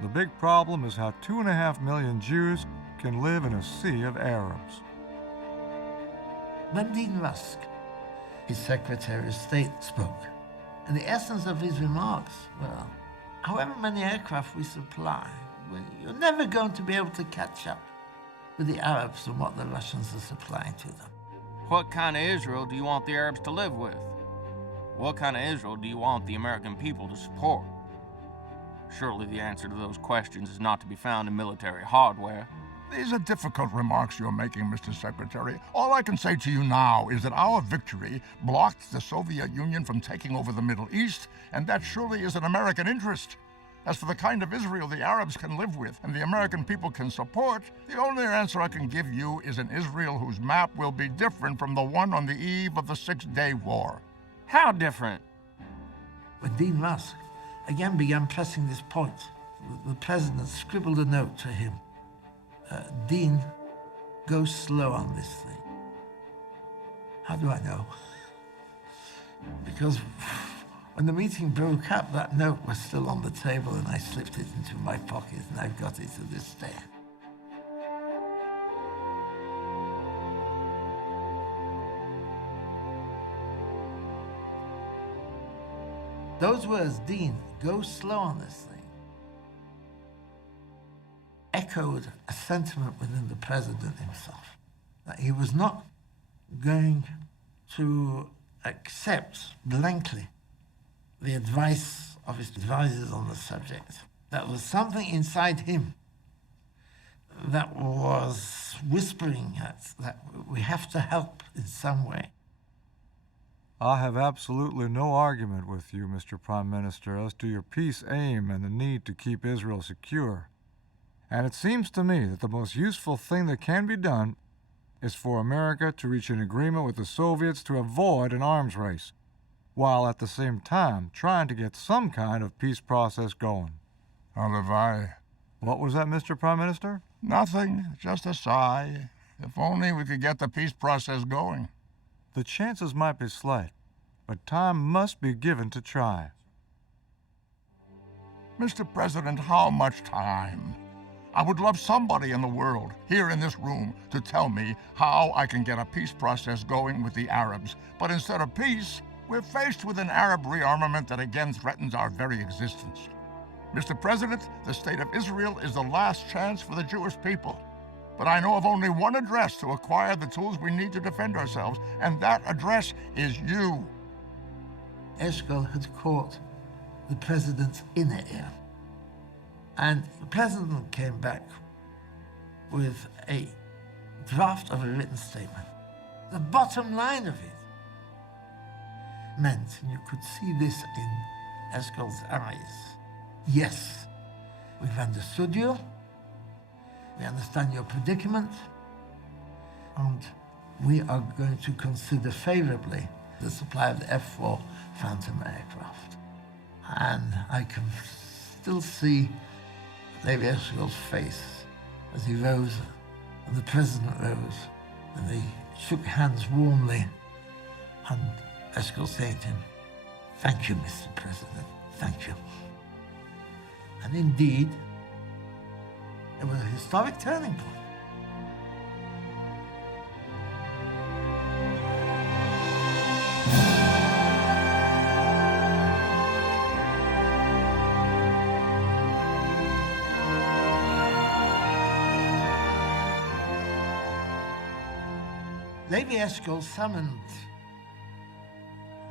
The big problem is how 2.5 million Jews can live in a sea of Arabs. When Dean Rusk, his Secretary of State, spoke, and the essence of his remarks were, however many aircraft we supply, you're never going to be able to catch up with the Arabs and what the Russians are supplying to them. What kind of Israel do you want the Arabs to live with? What kind of Israel do you want the American people to support? Surely the answer to those questions is not to be found in military hardware. These are difficult remarks you're making, Mr. Secretary. All I can say to you now is that our victory blocked the Soviet Union from taking over the Middle East, and that surely is an American interest. As for the kind of Israel the Arabs can live with and the American people can support, the only answer I can give you is an Israel whose map will be different from the one on the eve of the Six-Day War. How different? When Dean Rusk again began pressing this point, the president scribbled a note to him. Dean, go slow on this thing. How do I know? Because when the meeting broke up, that note was still on the table and I slipped it into my pocket and I've got it to this day. Those words, Dean, go slow on this thing, echoed a sentiment within the president himself, that he was not going to accept blankly the advice of his advisors on the subject. That was something inside him that was whispering that we have to help in some way. I have absolutely no argument with you, Mr. Prime Minister, as to your peace aim and the need to keep Israel secure. And it seems to me that the most useful thing that can be done is for America to reach an agreement with the Soviets to avoid an arms race, while at the same time trying to get some kind of peace process going. Levi. What was that, Mr. Prime Minister? Nothing, just a sigh. If only we could get the peace process going. The chances might be slight, but time must be given to try. Mr. President, how much time? I would love somebody in the world, here in this room, to tell me how I can get a peace process going with the Arabs. But instead of peace, we're faced with an Arab rearmament that again threatens our very existence. Mr. President, the state of Israel is the last chance for the Jewish people. But I know of only one address to acquire the tools we need to defend ourselves, and that address is you. Eshkol had caught the president's inner ear. And the president came back with a draft of a written statement. The bottom line of it meant, and you could see this in Eshkol's eyes, yes, we've understood you, we understand your predicament, and we are going to consider favorably the supply of the F-4 Phantom aircraft. And I can still see Levi Eshkol's face as he rose, and the president rose, and they shook hands warmly, and Eshkol said to him, "Thank you, Mr. President, thank you." And indeed, it was a historic turning point. Levi Eshkol summoned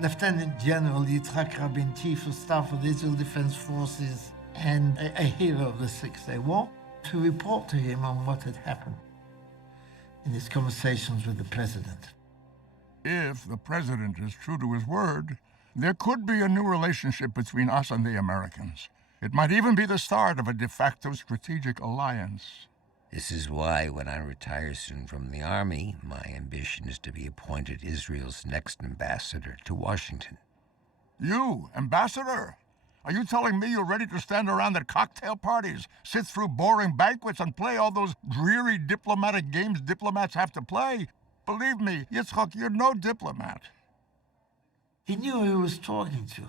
Lieutenant General Yitzhak Rabin, Chief of Staff of the Israel Defense Forces and a hero of the Six-Day War, to report to him on what had happened in his conversations with the president. If the president is true to his word, there could be a new relationship between us and the Americans. It might even be the start of a de facto strategic alliance. This is why, when I retire soon from the Army, my ambition is to be appointed Israel's next ambassador to Washington. You, ambassador? Are you telling me you're ready to stand around at cocktail parties, sit through boring banquets, and play all those dreary diplomatic games diplomats have to play? Believe me, Yitzhak, you're no diplomat. He knew who he was talking to,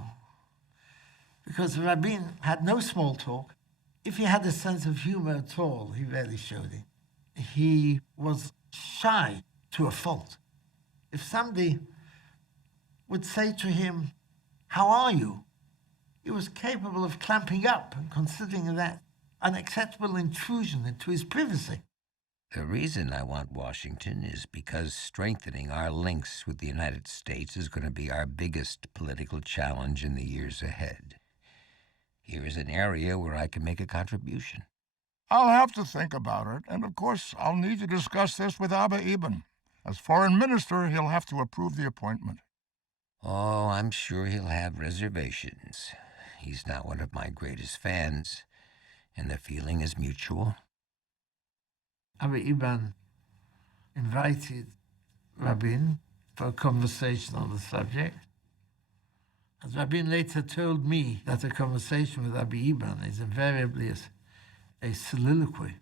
because Rabin had no small talk. If he had a sense of humor at all, he rarely showed it. He was shy to a fault. If somebody would say to him, "How are you?" he was capable of clamping up and considering that an acceptable intrusion into his privacy. The reason I want Washington is because strengthening our links with the United States is going to be our biggest political challenge in the years ahead. Here is an area where I can make a contribution. I'll have to think about it, and of course, I'll need to discuss this with Abba Eben. As foreign minister, he'll have to approve the appointment. Oh, I'm sure he'll have reservations. He's not one of my greatest fans, and the feeling is mutual. Abba Eben invited Rabin for a conversation on the subject. As Rabin later told me that a conversation with Abba Eben is invariably a soliloquy.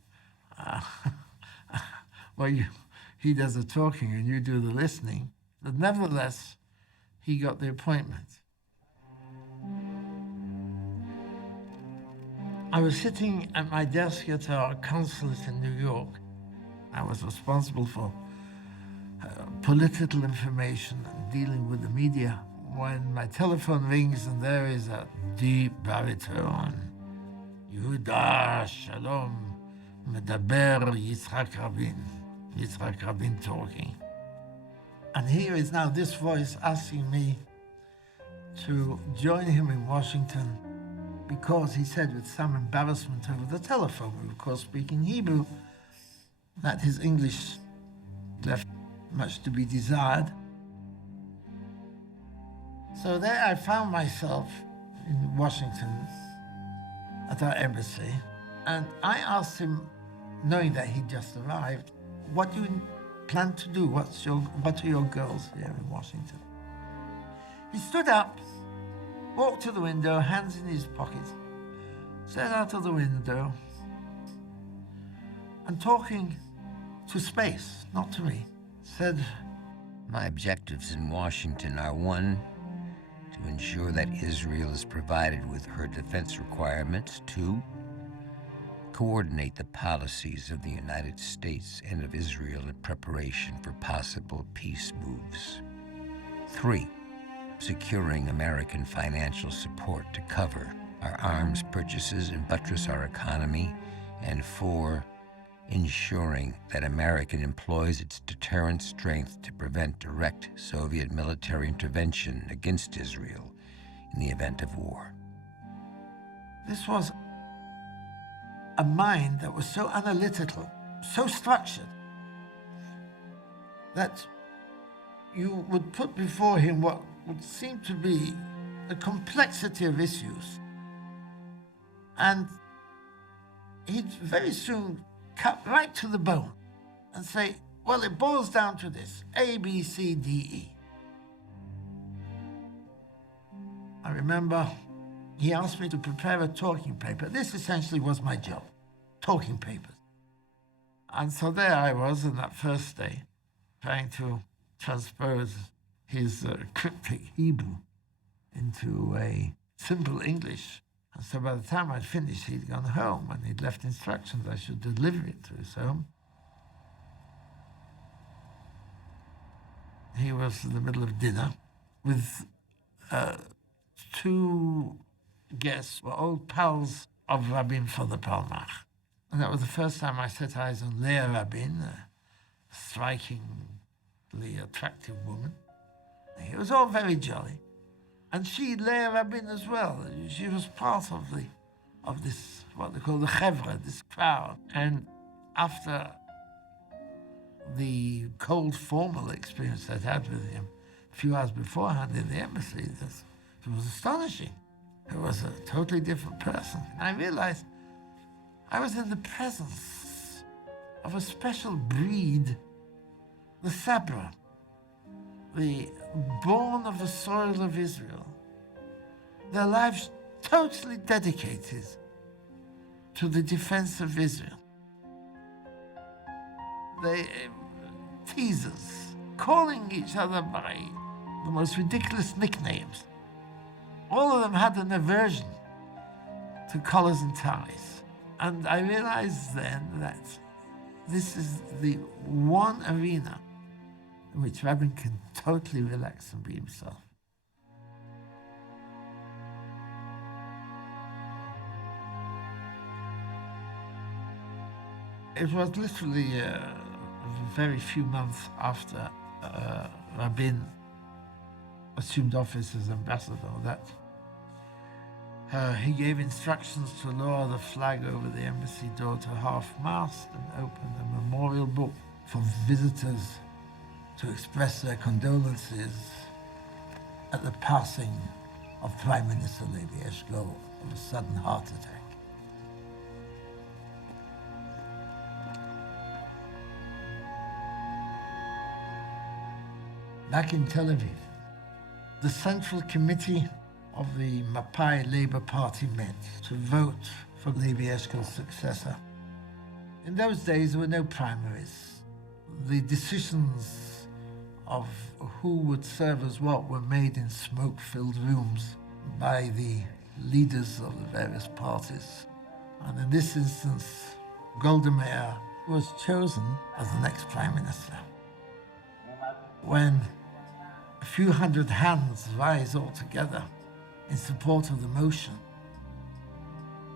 Well, he does the talking and you do the listening. But nevertheless, he got the appointment. I was sitting at my desk at our consulate in New York. I was responsible for political information and dealing with the media, when my telephone rings and there is a deep baritone. Yehuda, Shalom, Medaber Yitzhak Rabin. Yitzhak Rabin talking. And here is now this voice asking me to join him in Washington because he said with some embarrassment over the telephone, we were of course speaking Hebrew, that his English left much to be desired. So there I found myself in Washington at our embassy, and I asked him, knowing that he'd just arrived, what do you plan to do? What are your goals here in Washington? He stood up, walked to the window, hands in his pockets, stared out of the window, and talking to space, not to me, said, My objectives in Washington are: 1, to ensure that Israel is provided with her defense requirements; 2, coordinate the policies of the United States and of Israel in preparation for possible peace moves; 3, securing American financial support to cover our arms purchases and buttress our economy; and 4, ensuring that America employs its deterrent strength to prevent direct Soviet military intervention against Israel in the event of war. This was a mind that was so analytical, so structured, that you would put before him what would seem to be the complexity of issues, and he'd very soon cut right to the bone and say, well, it boils down to this: A, B, C, D, E. I remember he asked me to prepare a talking paper. This essentially was my job, talking papers. And so there I was on that first day, trying to transpose his cryptic Hebrew into a simple English. And so by the time I'd finished, he'd gone home, and he'd left instructions I should deliver it to his home. He was in the middle of dinner with 2 guests, were old pals of Rabin for the Palmach. And that was the first time I set eyes on Leah Rabin, a striking attractive woman. It was all very jolly. And she, Leah Rabin, as well. She was part of this, what they call the chevra, this crowd. And after the cold, formal experience I'd had with him a few hours beforehand in the embassy, it was astonishing. It was a totally different person. And I realized I was in the presence of a special breed, the Sabra, the born of the soil of Israel, their lives totally dedicated to the defense of Israel. They tease us, calling each other by the most ridiculous nicknames. All of them had an aversion to collars and ties. And I realized then that this is the one arena in which Rabin can totally relax and be himself. It was literally very few months after Rabin assumed office as ambassador that he gave instructions to lower the flag over the embassy door to half-mast and open a memorial book for visitors to express their condolences at the passing of Prime Minister Levi Eshkol of a sudden heart attack. Back in Tel Aviv, the Central Committee of the Mapai Labour Party met to vote for Levi Eshkol's successor. In those days, there were no primaries. The decisions of who would serve as what were made in smoke-filled rooms by the leaders of the various parties. And in this instance, Golda Meir was chosen as the next Prime Minister. When a few hundred hands rise all together in support of the motion,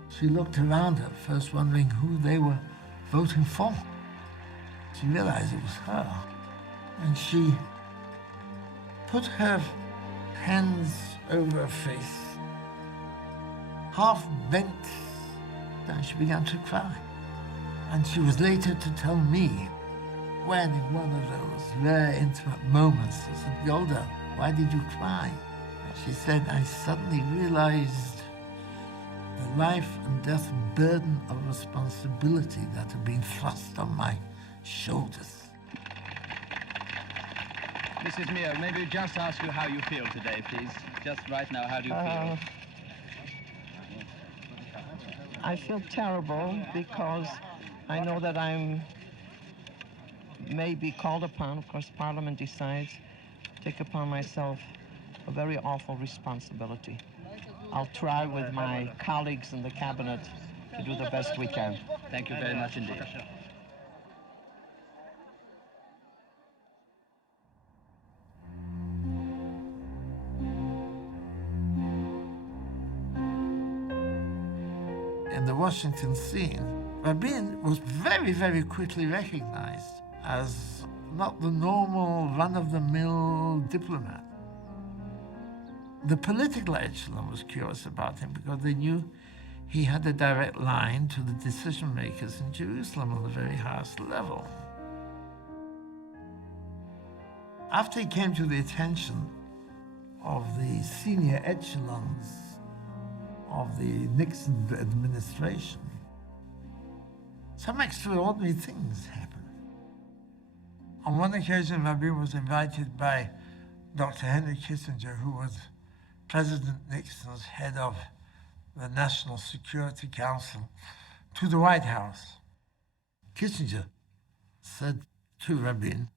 she looked around her, first wondering who they were voting for. She realized it was her. And she put her hands over her face, half bent, and she began to cry. And she was later to tell me, when in one of those rare intimate moments, I said, "Golda, why did you cry?" And she said, "I suddenly realized the life and death burden of responsibility that had been thrust on my shoulders." Mrs. Meir, maybe we just ask you how you feel today, please. Just right now, how do you feel? I feel terrible because I know that I'm may be called upon, of course, Parliament decides, take upon myself a very awful responsibility. I'll try with my colleagues in the cabinet to do the best we can. Thank you very much indeed. In the Washington scene, Rabin was very, very quickly recognized as not the normal run-of-the-mill diplomat. The political echelon was curious about him because they knew he had a direct line to the decision makers in Jerusalem on the very highest level. After he came to the attention of the senior echelons of the Nixon administration, some extraordinary things happened. On one occasion, Rabin was invited by Dr. Henry Kissinger, who was President Nixon's head of the National Security Council, to the White House. Kissinger said to Rabin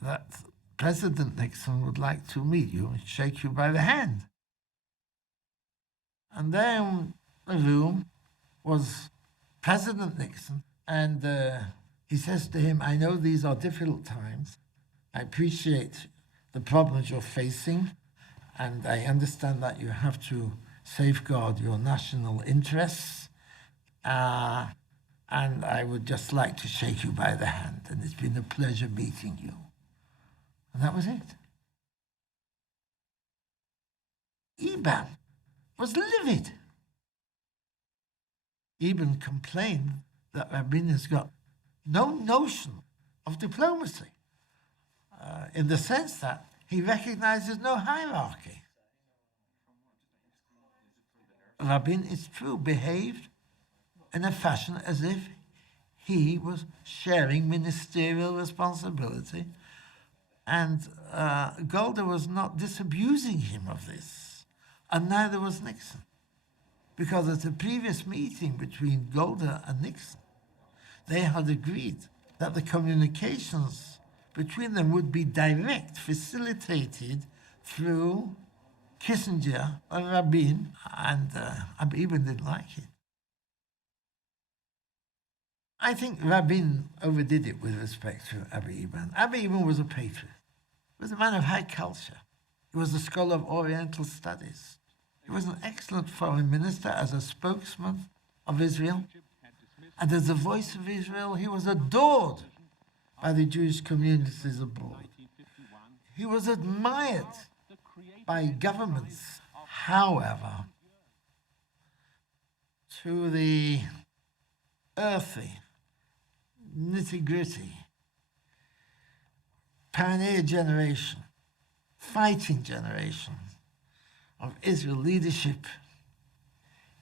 that President Nixon would like to meet you and shake you by the hand. And there in the room was President Nixon, and he says to him, "I know these are difficult times. I appreciate the problems you're facing, and I understand that you have to safeguard your national interests. And and I would just like to shake you by the hand, and it's been a pleasure meeting you. And that was it. Eban was livid. Eben complained that Rabin has got no notion of diplomacy, in the sense that he recognizes no hierarchy. Rabin, it's true, behaved in a fashion as if he was sharing ministerial responsibility, and Golda was not disabusing him of this, and neither was Nixon. Because at the previous meeting between Golda and Nixon, they had agreed that the communications between them would be direct, facilitated through Kissinger and Rabin, and Eben didn't like it. I think Rabin overdid it with respect to Eben. Eben was a patriot. He was a man of high culture. He was a scholar of Oriental studies. He was an excellent foreign minister as a spokesman of Israel. And as the voice of Israel, he was adored by the Jewish communities abroad. He was admired by governments. However, to the earthy, nitty-gritty, pioneer generation, fighting generation of Israel leadership,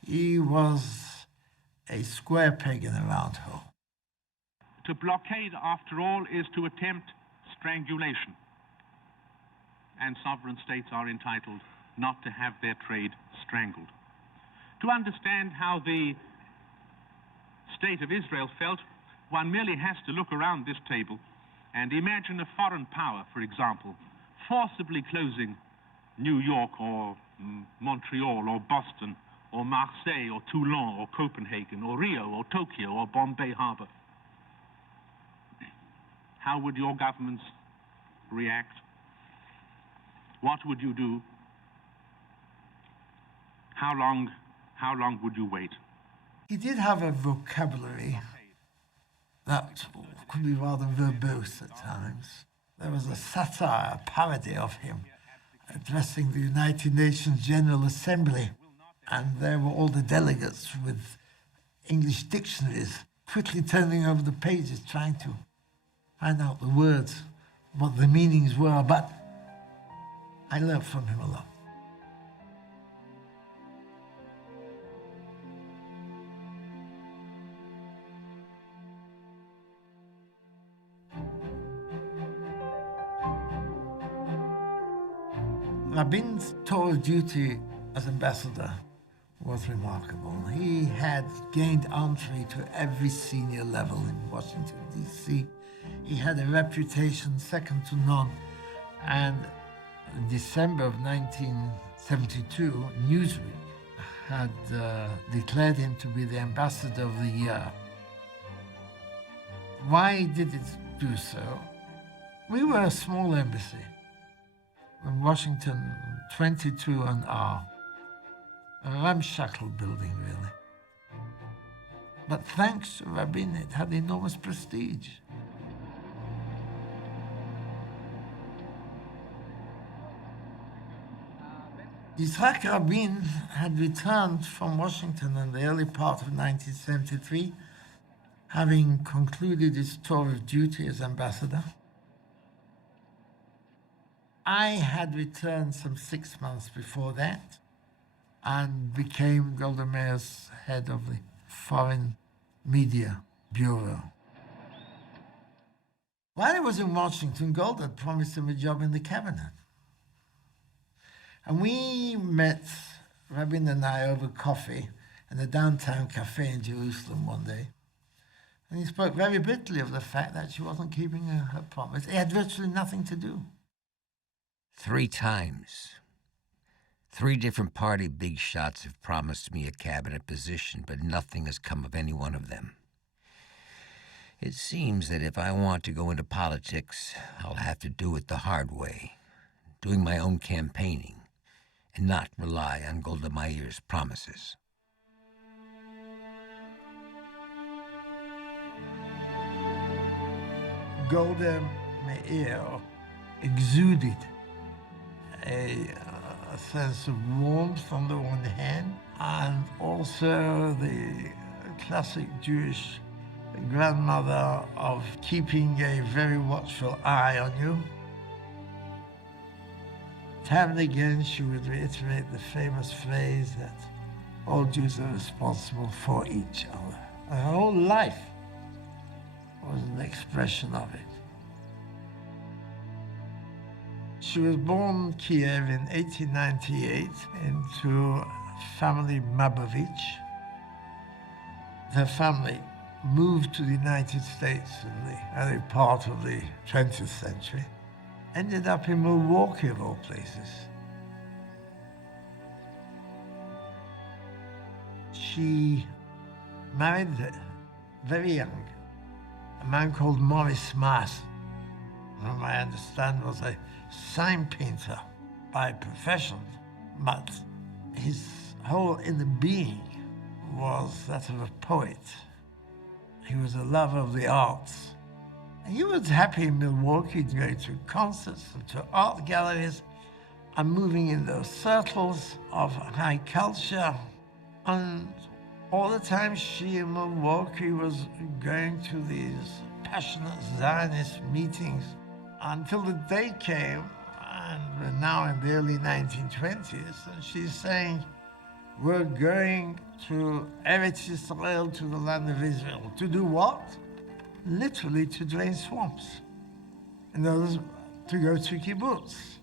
he was a square peg in a round hole. To blockade, after all, is to attempt strangulation. And sovereign states are entitled not to have their trade strangled. To understand how the state of Israel felt, one merely has to look around this table and imagine a foreign power, for example, forcibly closing New York or Montreal or Boston or Marseille or Toulon or Copenhagen or Rio or Tokyo or Bombay Harbor. How would your governments react? What would you do? How long would you wait? He did have a vocabulary that could be rather verbose at times. There was a satire, a parody of him addressing the United Nations General Assembly, and there were all the delegates with English dictionaries quickly turning over the pages trying to find out the words, what the meanings were, but I learned from him a lot. Rabin's tour of duty as ambassador was remarkable. He had gained entree to every senior level in Washington, D.C. He had a reputation second to none, and in December of 1972, Newsweek had declared him to be the Ambassador of the Year. Why did it do so? We were a small embassy in Washington, 22 an R, a ramshackle building, really. But thanks to Rabin, it had enormous prestige. Yitzhak Rabin had returned from Washington in the early part of 1973, having concluded his tour of duty as ambassador. I had returned some 6 months before that and became Golda Meir's head of the Foreign Media Bureau. While he was in Washington, Golda had promised him a job in the cabinet. And we met, Rabin and I, over coffee in a downtown cafe in Jerusalem one day. And he spoke very bitterly of the fact that she wasn't keeping her promise. He had virtually nothing to do. 3 times. 3 different party big shots have promised me a cabinet position, but nothing has come of any one of them. It seems that if I want to go into politics, I'll have to do it the hard way, doing my own campaigning, and not rely on Golda Meir's promises. Golda Meir exuded a sense of warmth on the one hand, and also the classic Jewish grandmother of keeping a very watchful eye on you. Time and again, she would reiterate the famous phrase that all Jews are responsible for each other. Her whole life was an expression of it. She was born in Kiev in 1898 into family Mabovich. Her family moved to the United States in the early part of the 20th century. Ended up in Milwaukee, of all places. She married very young a man called Morris Maas, whom I understand was a sign painter by profession, but his whole inner being was that of a poet. He was a lover of the arts. He was happy in Milwaukee, going to concerts and to art galleries and moving in those circles of high culture. And all the time she in Milwaukee was going to these passionate Zionist meetings until the day came, and we're now in the early 1920s, and she's saying, we're going to Eretz Israel, to the land of Israel. To do what? Literally to drain swamps. In other words, to go to kibbutz.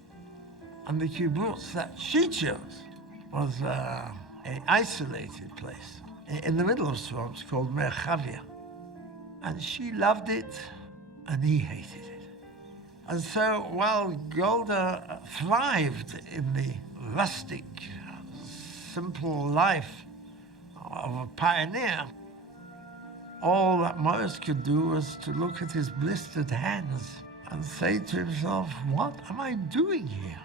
And the kibbutz that she chose was an isolated place in the middle of swamps called Merchavia. And she loved it, and he hated it. And so while Golda thrived in the rustic, simple life of a pioneer, all that Morris could do was to look at his blistered hands and say to himself, what am I doing here?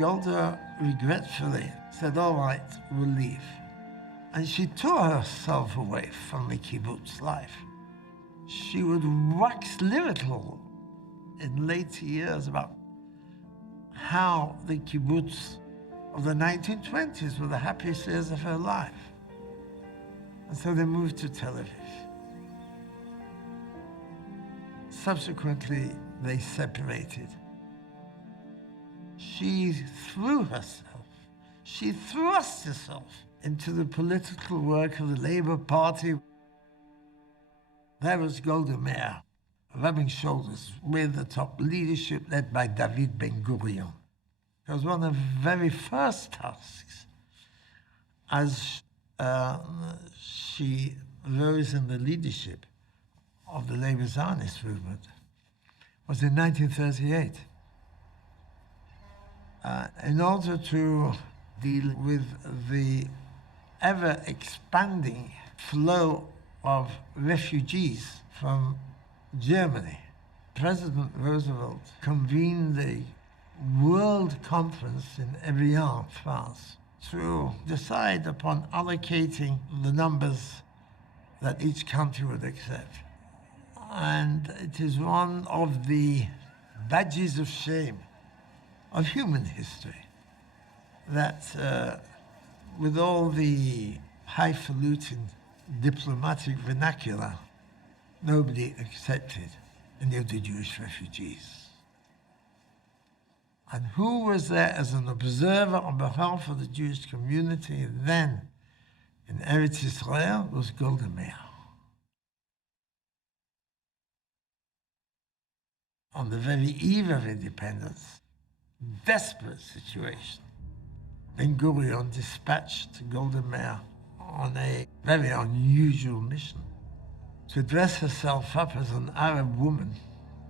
Golda regretfully said, all right, we'll leave. And she tore herself away from the kibbutz life. She would wax lyrical in later years about how the kibbutz of the 1920s were the happiest years of her life. And so they moved to Tel Aviv. Subsequently, they separated. She threw thrust herself into the political work of the Labour Party. There was Golda Meir, rubbing shoulders with the top leadership led by David Ben-Gurion. It was one of the very first tasks as she rose in the leadership of the Labour Zionist movement was in 1938. In order to deal with the ever-expanding flow of refugees from Germany, President Roosevelt convened a World Conference in Evian, France, to decide upon allocating the numbers that each country would accept. And it is one of the badges of shame of human history that with all the highfalutin diplomatic vernacular, nobody accepted any of the Jewish refugees. And who was there as an observer on behalf of the Jewish community then in Eretz Israel was Golda Meir. On the very eve of independence, desperate situation, Ben-Gurion dispatched Golda Meir on a very unusual mission to dress herself up as an Arab woman,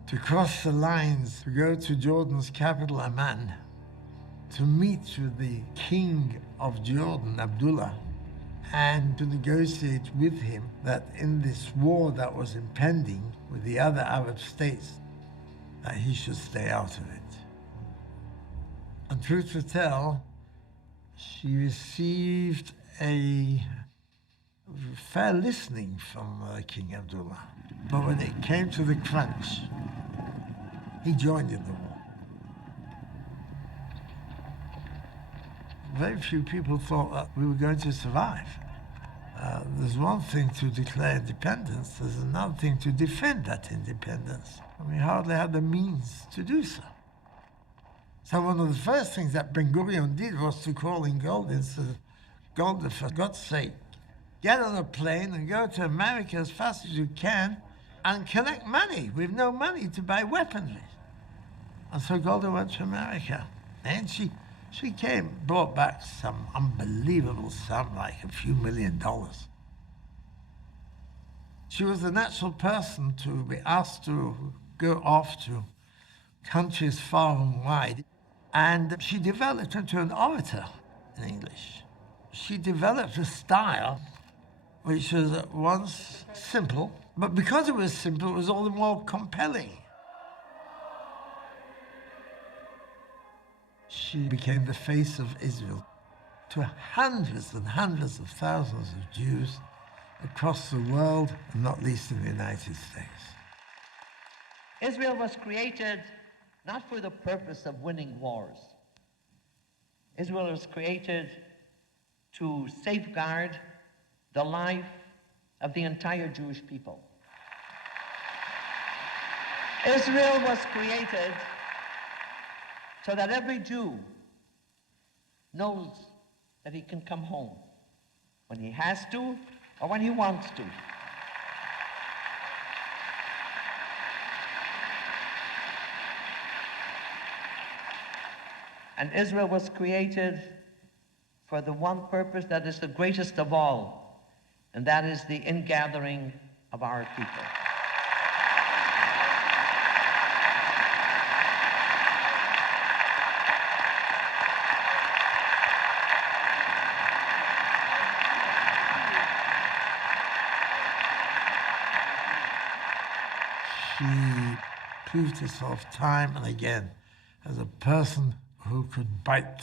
to cross the lines, to go to Jordan's capital, Amman, to meet with the king of Jordan, Abdullah, and to negotiate with him that in this war that was impending with the other Arab states, that he should stay out of it. And truth to tell, she received a fair listening from King Abdullah. But when it came to the crunch, he joined in the war. Very few people thought that we were going to survive. There's one thing to declare independence, there's another thing to defend that independence. And we hardly had the means to do so. So one of the first things that Ben Gurion did was to call in Golda and said, Golda, for God's sake, get on a plane and go to America as fast as you can and collect money. We've no money to buy weaponry. And so Golda went to America. And she brought back some unbelievable sum, like a few $1 million. She was the natural person to be asked to go off to countries far and wide. And she developed into an orator in English. She developed a style which was at once simple, but because it was simple, it was all the more compelling. She became the face of Israel to hundreds and hundreds of thousands of Jews across the world, and not least in the United States. Israel was created not for the purpose of winning wars. Israel was created to safeguard the life of the entire Jewish people. Israel was created so that every Jew knows that he can come home when he has to or when he wants to. And Israel was created for the one purpose that is the greatest of all, and that is the ingathering of our people. She proved herself time and again as a person who could bite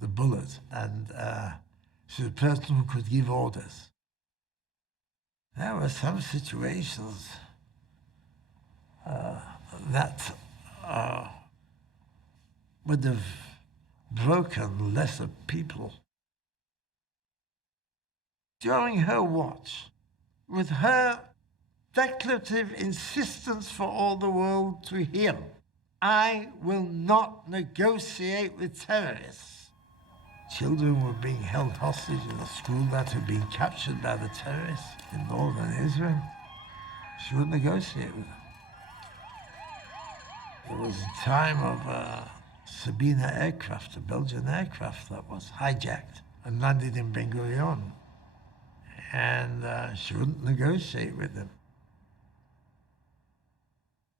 the bullet, and she's a person who could give orders. There were some situations that would have broken lesser people. During her watch, with her declarative insistence for all the world to hear, I will not negotiate with terrorists. Children were being held hostage in a school that had been captured by the terrorists in northern Israel. She wouldn't negotiate with them. There was a time of Sabina aircraft, a Belgian aircraft that was hijacked and landed in Ben Gurion. And she wouldn't negotiate with them.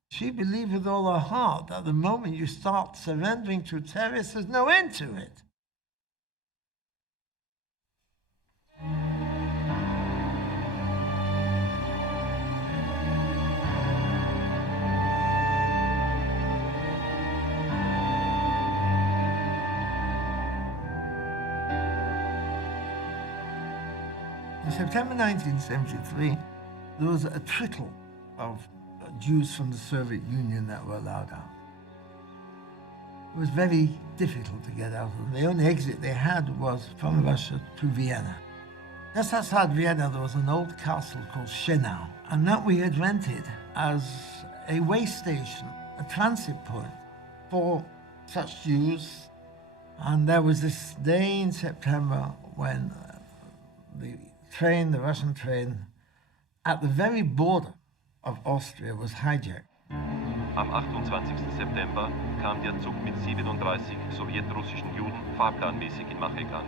She believed with all her heart that the moment you start surrendering to terrorists, there's no end to it. In September 1973, there was a trickle of Jews from the Soviet Union that were allowed out. It was very difficult to get out of them. The only exit they had was from Russia to Vienna. Just outside Vienna, there was an old castle called Schenau, and that we had rented as a way station, a transit point for such Jews. And there was this day in September when the Russian train, at the very border of Austria was hijacked. Am 28. September kam der Zug mit 37 sowjetrussischen Juden fahrplanmäßig in Machek an.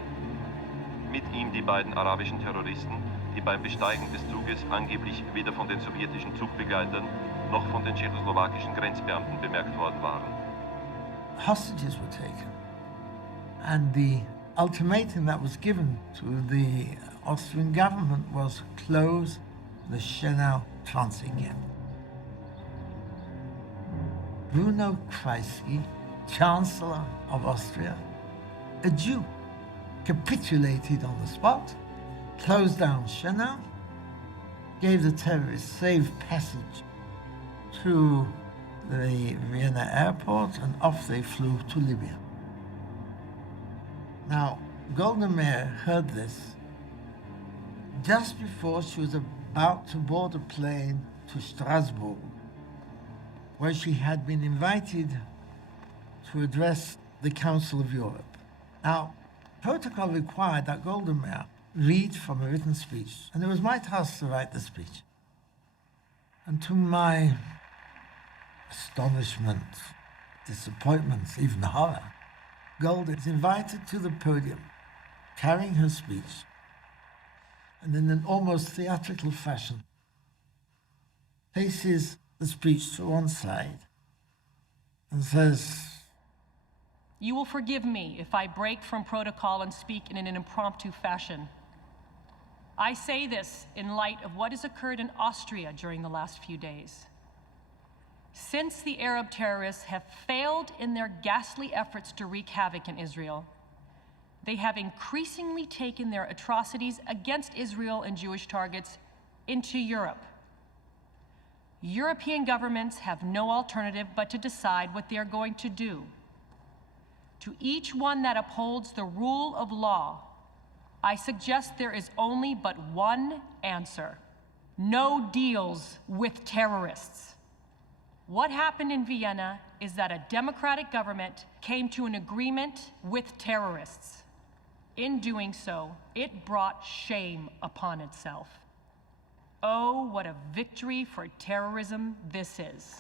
Mit ihm die beiden arabischen Terroristen, die beim Besteigen des Zuges angeblich weder von den sowjetischen Zugbegleitern noch von den tschechoslowakischen Grenzbeamten bemerkt worden waren. Hostages were taken, and the ultimatum that was given to the Austrian government was close the Schenau transit camp. Bruno Kreisky, Chancellor of Austria, a Jew, capitulated on the spot, closed down Schenau, gave the terrorists safe passage through the Vienna airport, and off they flew to Libya. Now, Golda Meir heard this just before she was about to board a plane to Strasbourg, where she had been invited to address the Council of Europe. Now, protocol required that Golda Meir read from a written speech, and it was my task to write the speech. And to my astonishment, disappointment, even horror, Golda is invited to the podium, carrying her speech, and in an almost theatrical fashion, places the speech to one side and says, "You will forgive me if I break from protocol and speak in an impromptu fashion. I say this in light of what has occurred in Austria during the last few days. Since the Arab terrorists have failed in their ghastly efforts to wreak havoc in Israel, they have increasingly taken their atrocities against Israel and Jewish targets into Europe. European governments have no alternative but to decide what they are going to do. To each one that upholds the rule of law, I suggest there is only but one answer: no deals with terrorists. What happened in Vienna is that a democratic government came to an agreement with terrorists. In doing so, it brought shame upon itself. Oh, what a victory for terrorism this is."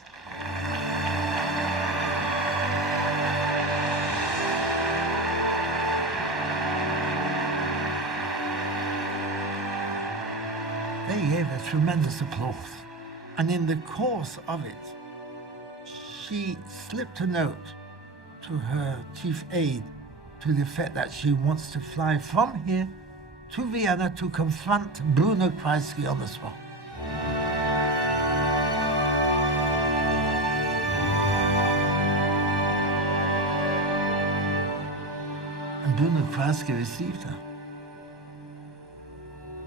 They gave a tremendous applause. And in the course of it, she slipped a note to her chief aide to the effect that she wants to fly from here to Vienna to confront Bruno Kreisky on the spot. And Bruno Kreisky received her.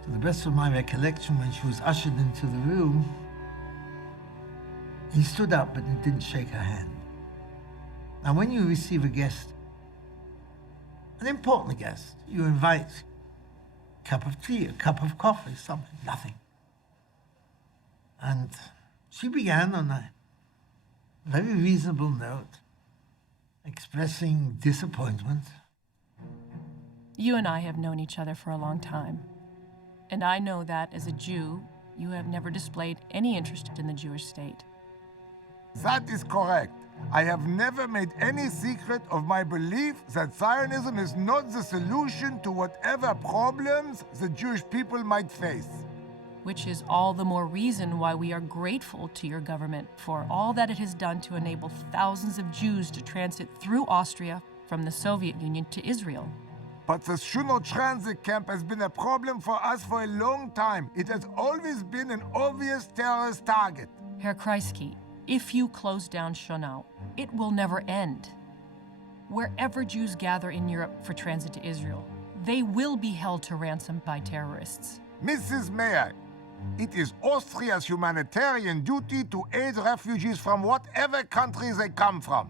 To the best of my recollection, when she was ushered into the room, he stood up but he didn't shake her hand. Now, when you receive a guest, an important guest, you invite a cup of tea, a cup of coffee, something, nothing. And she began on a very reasonable note, expressing disappointment. You and I have known each other for a long time. And I know that, as a Jew, you have never displayed any interest in the Jewish state. That is correct. I have never made any secret of my belief that Zionism is not the solution to whatever problems the Jewish people might face. Which is all the more reason why we are grateful to your government for all that it has done to enable thousands of Jews to transit through Austria from the Soviet Union to Israel. But the Shuno transit camp has been a problem for us for a long time. It has always been an obvious terrorist target. Herr Kreisky, if you close down Schonau, it will never end. Wherever Jews gather in Europe for transit to Israel, they will be held to ransom by terrorists. Mrs. Mayor, it is Austria's humanitarian duty to aid refugees from whatever country they come from.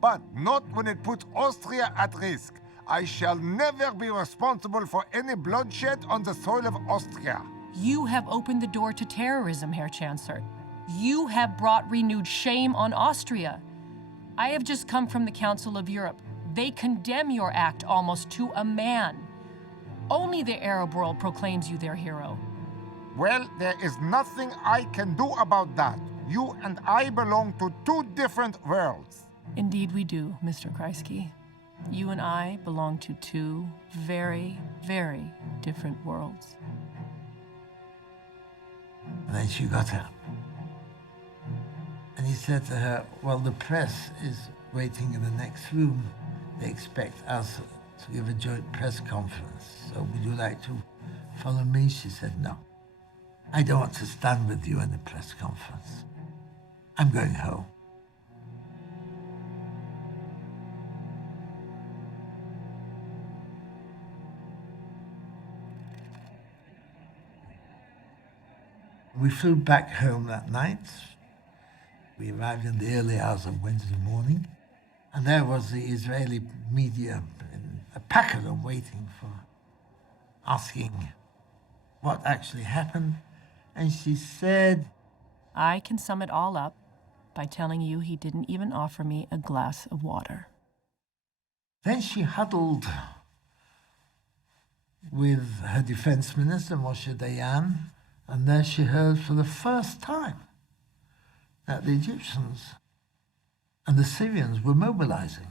But not when it puts Austria at risk. I shall never be responsible for any bloodshed on the soil of Austria. You have opened the door to terrorism, Herr Chancellor. You have brought renewed shame on Austria. I have just come from the Council of Europe. They condemn your act almost to a man. Only the Arab world proclaims you their hero. Well, there is nothing I can do about that. You and I belong to two different worlds. Indeed we do, Mr. Kreisky. You and I belong to two very, very different worlds. And then she got up. And he said to her, well, the press is waiting in the next room. They expect us to give a joint press conference. So would you like to follow me? She said, no. I don't want to stand with you in the press conference. I'm going home. We flew back home that night. We arrived in the early hours of Wednesday morning, and there was the Israeli media in a packet waiting for asking what actually happened. And she said, I can sum it all up by telling you he didn't even offer me a glass of water. Then she huddled with her defense minister, Moshe Dayan, and there she heard for the first time that the Egyptians and the Syrians were mobilizing.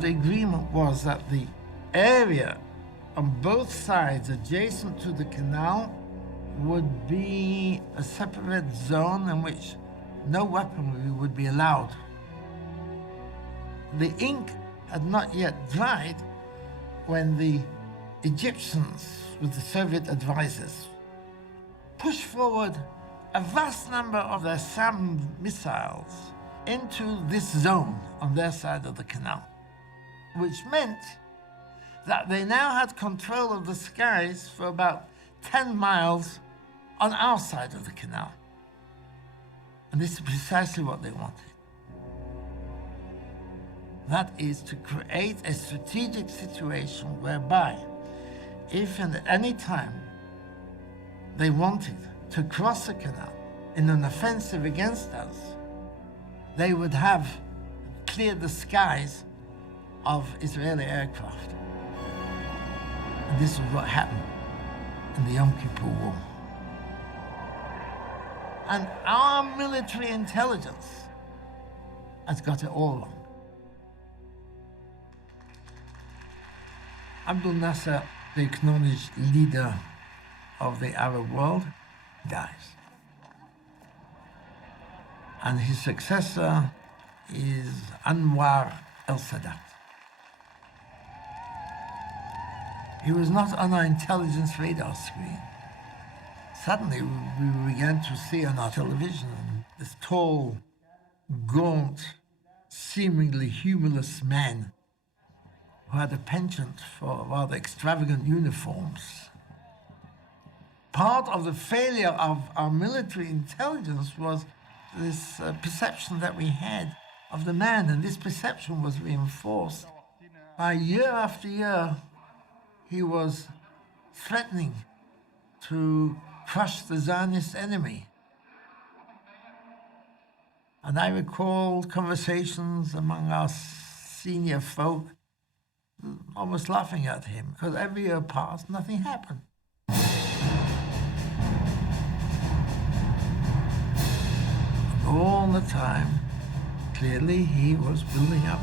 The agreement was that the area on both sides adjacent to the canal would be a separate zone in which no weaponry would be allowed. The ink had not yet dried when the Egyptians, with the Soviet advisors, pushed forward a vast number of their SAM missiles into this zone on their side of the canal, which meant that they now had control of the skies for about 10 miles on our side of the canal. And this is precisely what they wanted. That is to create a strategic situation whereby, if at any time they wanted to cross the canal in an offensive against us, they would have cleared the skies of Israeli aircraft. And this is what happened in the Yom Kippur War. And our military intelligence has got it all wrong. Abdel Nasser, the acknowledged leader of the Arab world, dies. And his successor is Anwar Sadat. He was not on our intelligence radar screen. Suddenly, we began to see on our television this tall, gaunt, seemingly humorless man who had a penchant for rather extravagant uniforms. Part of the failure of our military intelligence was this perception that we had of the man, and this perception was reinforced by year after year. He was threatening to crush the Zionist enemy. And I recall conversations among our senior folk almost laughing at him, because every year passed, nothing happened. And all the time, clearly he was building up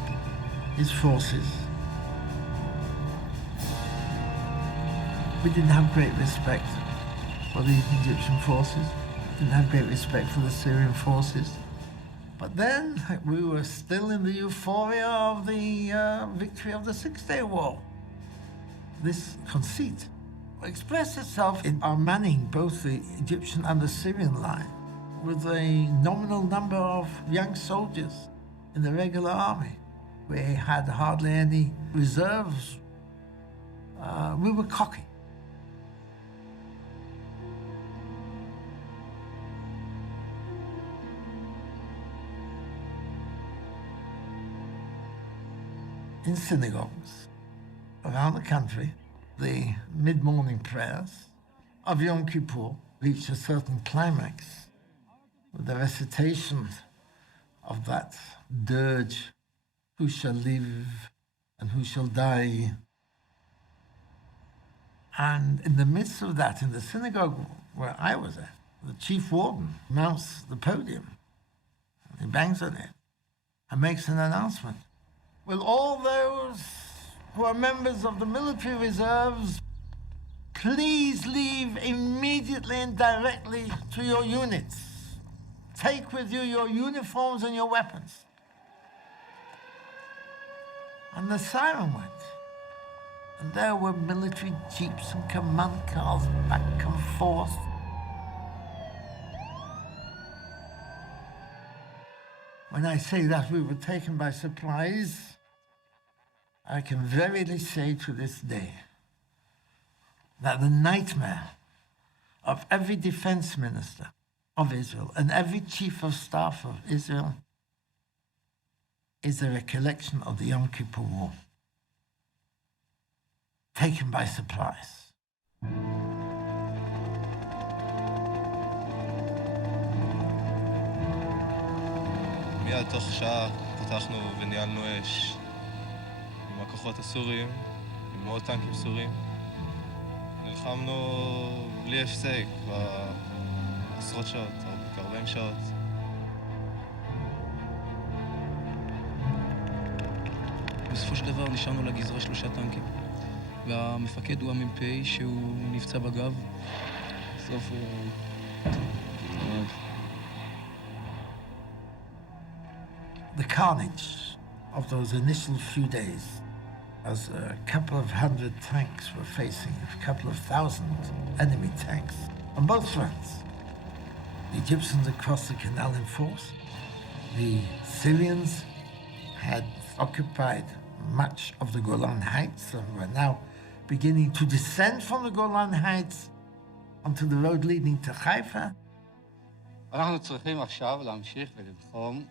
his forces. We didn't have great respect for the Egyptian forces, didn't have great respect for the Syrian forces. But then we were still in the euphoria of the victory of the Six-Day War. This conceit expressed itself in our manning both the Egyptian and the Syrian line with a nominal number of young soldiers in the regular army. We had hardly any reserves. We were cocky. In synagogues around the country, the mid-morning prayers of Yom Kippur reached a certain climax with the recitation of that dirge, who shall live and who shall die. And in the midst of that, in the synagogue where I was at, the chief warden mounts the podium, he bangs on it and makes an announcement. Will all those who are members of the military reserves Please leave immediately and directly to your units. Take with you your uniforms and your weapons. And the siren went. And there were military jeeps and command cars back and forth. When I say that we were taken by surprise, I can verily say to this day that the nightmare of every defense minister of Israel and every chief of staff of Israel is the recollection of the Yom Kippur War. Taken by surprise. מיד תוך שעה פתחנו וניהלנו אש עם הכוחות הסוריים, עם מאות טנקים סוריים. נלחמנו בלי הפסק בעשרות שעות, כ-40 שעות. בסופו של דבר נשארנו לגזרה 3 טנקים. והמפקד הוא המ"פ שהוא נפצע בגב. בסוף הוא... The carnage of those initial few days, as a couple of hundred tanks were facing a couple of thousand enemy tanks on both fronts. The Egyptians across the canal in force. The Syrians had occupied much of the Golan Heights and were now beginning to descend from the Golan Heights onto the road leading to Haifa. אנחנו צריכים עכשיו להמשיך וללחום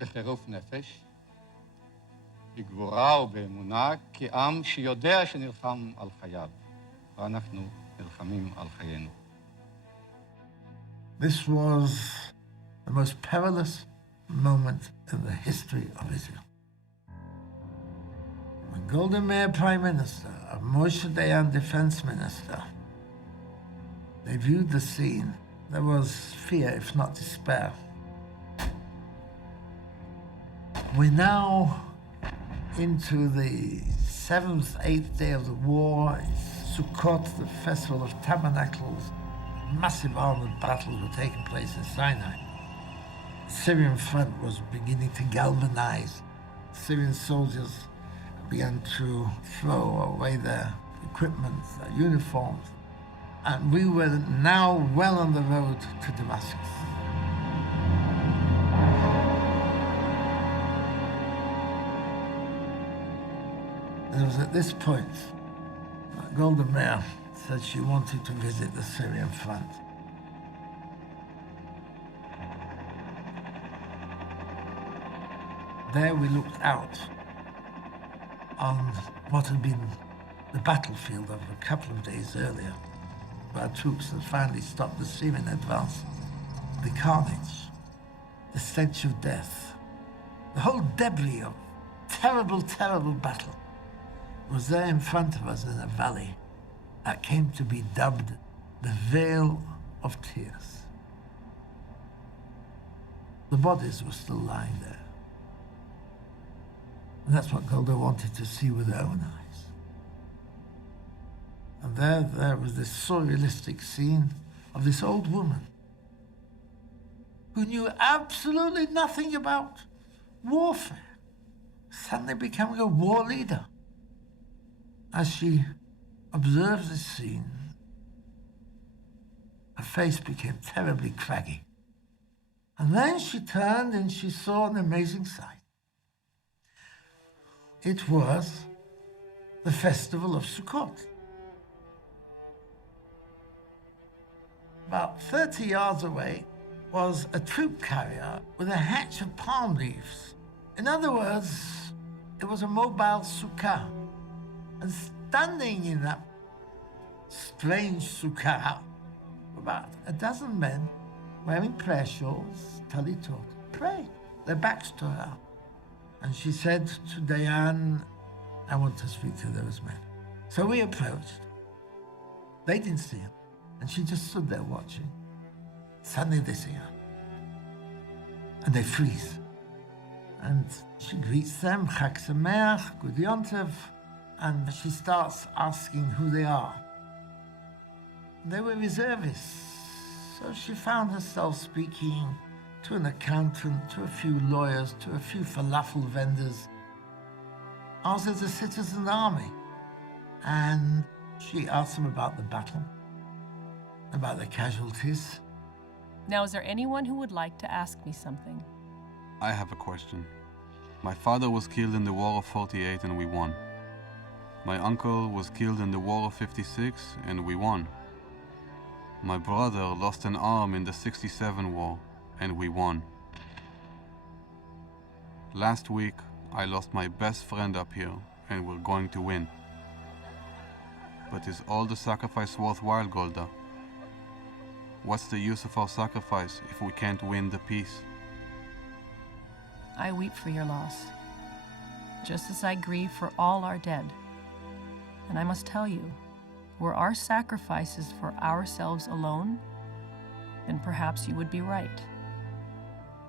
בחירוף נפש, בגבורה ובאמונה, כעם שיודע שנלחם על חייו, ואנחנו נלחמים על חיינו. This was the most perilous moment in the history of Israel. When Golda Meir, Prime Minister, and Moshe Dayan, Defense Minister, they viewed the scene, there was fear, if not despair. We're now into the 7th, 8th day of the war. It's Sukkot, the Festival of Tabernacles. Massive armored battles were taking place in Sinai. The Syrian front was beginning to galvanize. Syrian soldiers began to throw away their equipment, their uniforms. And we were now well on the road to Damascus. And it was at this point that Golda Meir said she wanted to visit the Syrian front. There we looked out on what had been the battlefield of a couple of days earlier, where our troops had finally stopped the Syrian advance. The carnage, the stench of death, the whole debris of terrible, terrible battle was there in front of us in a valley that came to be dubbed the Vale of Tears. The bodies were still lying there. And that's what Golda wanted to see with her own eyes. And there was this surrealistic scene of this old woman who knew absolutely nothing about warfare, suddenly becoming a war leader. As she observed this scene, her face became terribly craggy. And then she turned and she saw an amazing sight. It was the festival of Sukkot. About 30 yards away was a troop carrier with a hatch of palm leaves. In other words, it was a mobile sukkah. And standing in that strange sukkah were about a dozen men wearing prayer shawls, talitot, praying, their backs to her. And she said to Dayan, I want to speak to those men. So we approached. They didn't see him. And she just stood there watching. Suddenly they see her. And they freeze. And she greets them, Chag Sameach, Good Yom Tov. and she starts asking who they are. They were reservists, so she found herself speaking to an accountant, to a few lawyers, to a few falafel vendors. Ours is a citizen army. And she asked them about the battle, about the casualties. Now, is there anyone who would like to ask me something? I have a question. My father was killed in the War of 48 and we won. My uncle was killed in the War of 56 and we won. My brother lost an arm in the 67 war and we won. Last week, I lost my best friend up here and we're going to win. But is all the sacrifice worthwhile, Golda? What's the use of our sacrifice if we can't win the peace? I weep for your loss, just as I grieve for all our dead. And I must tell you, were our sacrifices for ourselves alone, then perhaps you would be right.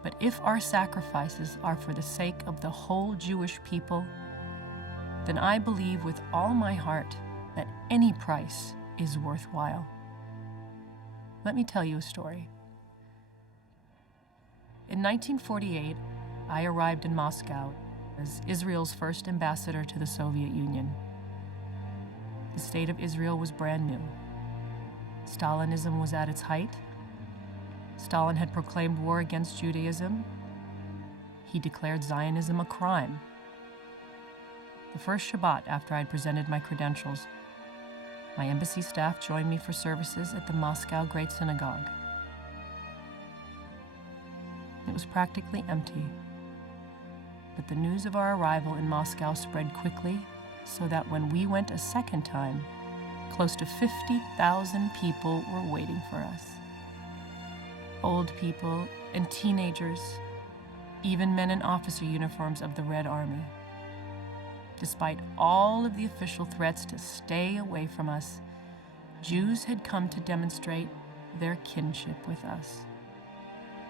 But if our sacrifices are for the sake of the whole Jewish people, then I believe with all my heart that any price is worthwhile. Let me tell you a story. In 1948, I arrived in Moscow as Israel's first ambassador to the Soviet Union. The state of Israel was brand new. Stalinism was at its height. Stalin had proclaimed war against Judaism. He declared Zionism a crime. The first Shabbat after I'd presented my credentials, my embassy staff joined me for services at the Moscow Great Synagogue. It was practically empty, but the news of our arrival in Moscow spread quickly, so that when we went a second time, close to 50,000 people were waiting for us. Old people and teenagers, even men in officer uniforms of the Red Army. Despite all of the official threats to stay away from us, Jews had come to demonstrate their kinship with us.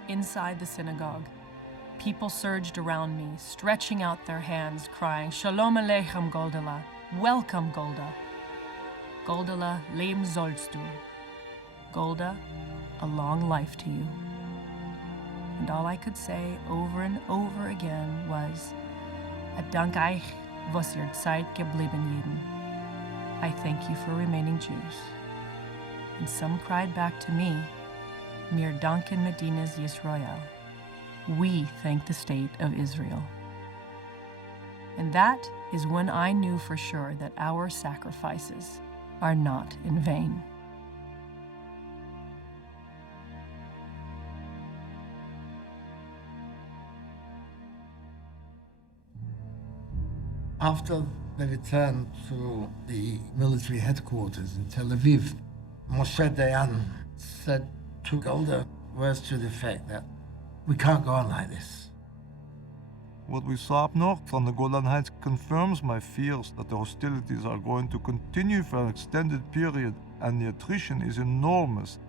Inside the synagogue, people surged around me, stretching out their hands, crying, "Shalom Aleichem, Goldala, welcome, Golda. Goldala, leben sollst du. Golda, a long life to you." And all I could say over and over again was, "I dank euch, was ihr Zeit geblieben jeden." I thank you for remaining Jews. And some cried back to me, "Mir danken Medinas Yisrael." We thank the state of Israel. And that is when I knew for sure that our sacrifices are not in vain. After they returned to the military headquarters in Tel Aviv, Moshe Dayan said to Golda words to the effect that we can't go on like this. What we saw up north on the Golan Heights confirms my fears that the hostilities are going to continue for an extended period, and the attrition is enormous.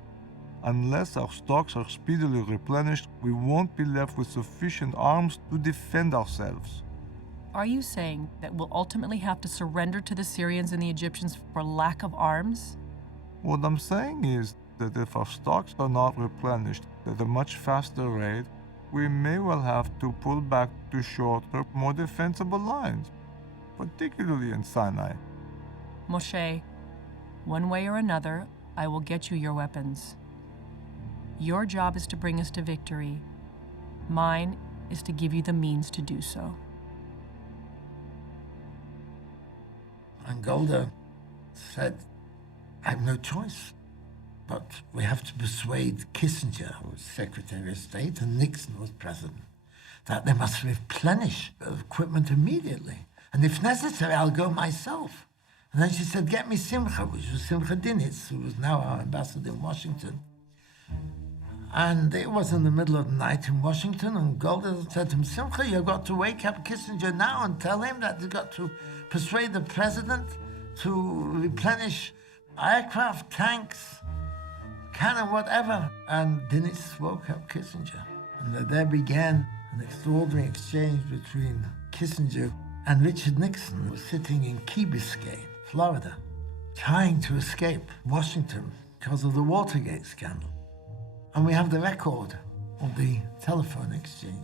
Unless our stocks are speedily replenished, we won't be left with sufficient arms to defend ourselves. Are you saying that we'll ultimately have to surrender to the Syrians and the Egyptians for lack of arms? What I'm saying is that if our stocks are not replenished at a much faster rate, we may well have to pull back to shorter, more defensible lines, particularly in Sinai. Moshe, one way or another, I will get you your weapons. Your job is to bring us to victory. Mine is to give you the means to do so. And Golda said, I have no choice, but we have to persuade Kissinger, who was Secretary of State, and Nixon was President, that they must replenish the equipment immediately. And if necessary, I'll go myself. And then she said, get me Simcha, which was Simcha Dinitz, who was now our ambassador in Washington. And it was in the middle of the night in Washington, and Golda said to him, Simcha, you've got to wake up Kissinger now and tell him that you've got to persuade the president to replenish aircraft, tanks, cannon, whatever. And Dinitz woke up Kissinger. And there began an extraordinary exchange between Kissinger And Richard Nixon was sitting in Key Biscayne, Florida, trying to escape Washington because of the Watergate scandal. And we have the record of the telephone exchanges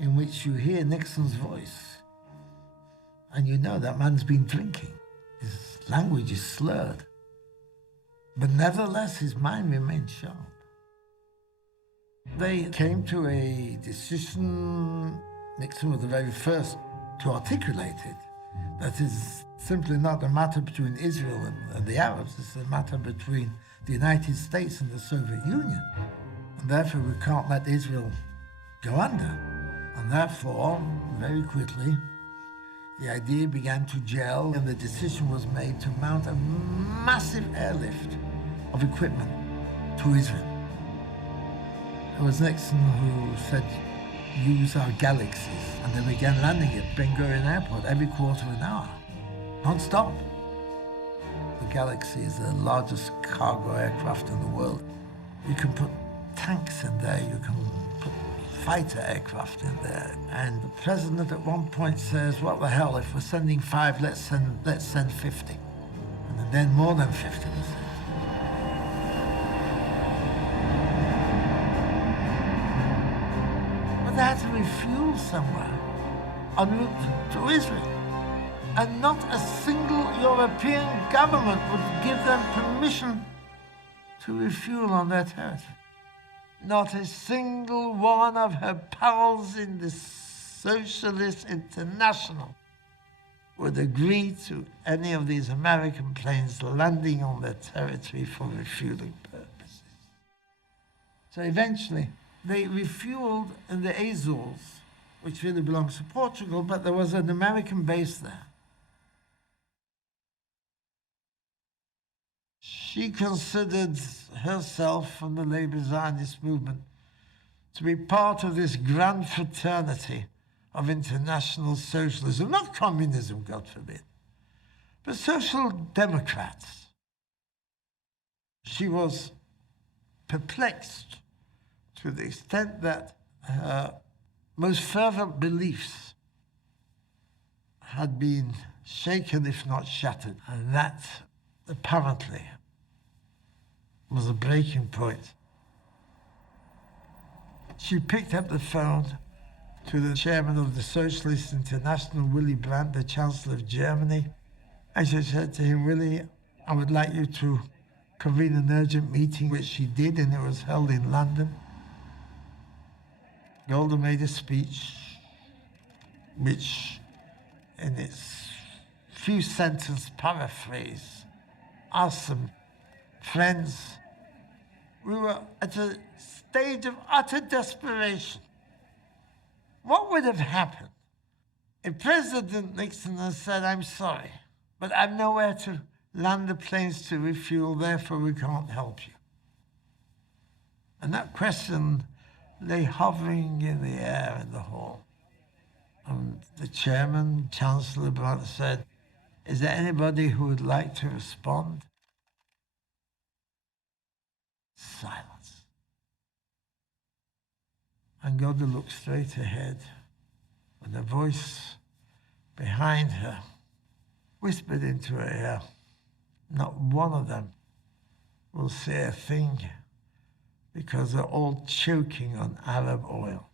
in which you hear Nixon's voice. And you know that man's been drinking. His language is slurred. But nevertheless, his mind remained sharp. They came to a decision. Nixon was the very first to articulate it. That is simply not a matter between Israel and the Arabs. It's a matter between the United States and the Soviet Union. And therefore, we can't let Israel go under. And therefore, very quickly, the idea began to gel, and the decision was made to mount a massive airlift of equipment to Israel. It was Nixon who said, use our Galaxies, and they began landing at Ben Gurion Airport every quarter of an hour, non-stop. The Galaxy is the largest cargo aircraft in the world. You can put tanks in there, you can put fighter aircraft in there. And the president at one point says, what the hell, if we're sending 5, let's send 50. And then more than 50 was sent. But they had to refuel somewhere en route to Israel. And not a single European government would give them permission to refuel on their territory. Not a single one of her pals in the Socialist International would agree to any of these American planes landing on their territory for refueling purposes. So eventually, they refueled in the Azores, which really belongs to Portugal, but there was an American base there. She considered herself and the Labour Zionist movement to be part of this grand fraternity of international socialism, not communism, God forbid, but social democrats. She was perplexed to the extent that her most fervent beliefs had been shaken, if not shattered, and that apparently was a breaking point. She picked up the phone to the chairman of the Socialist International, Willy Brandt, the Chancellor of Germany, and she said to him, Willy, I would like you to convene an urgent meeting, which she did, and it was held in London. Golda made a speech, which, in its few sentence paraphrase, asked them, friends, we were at a stage of utter desperation. What would have happened if President Nixon had said, I'm sorry, but I've nowhere to land the planes to refuel, therefore we can't help you? And that question lay hovering in the air in the hall. And the chairman, Chancellor Brandt, said, is there anybody who would like to respond? Silence. And Golda looked straight ahead, and a voice behind her whispered into her ear, not one of them will say a thing because they're all choking on Arab oil.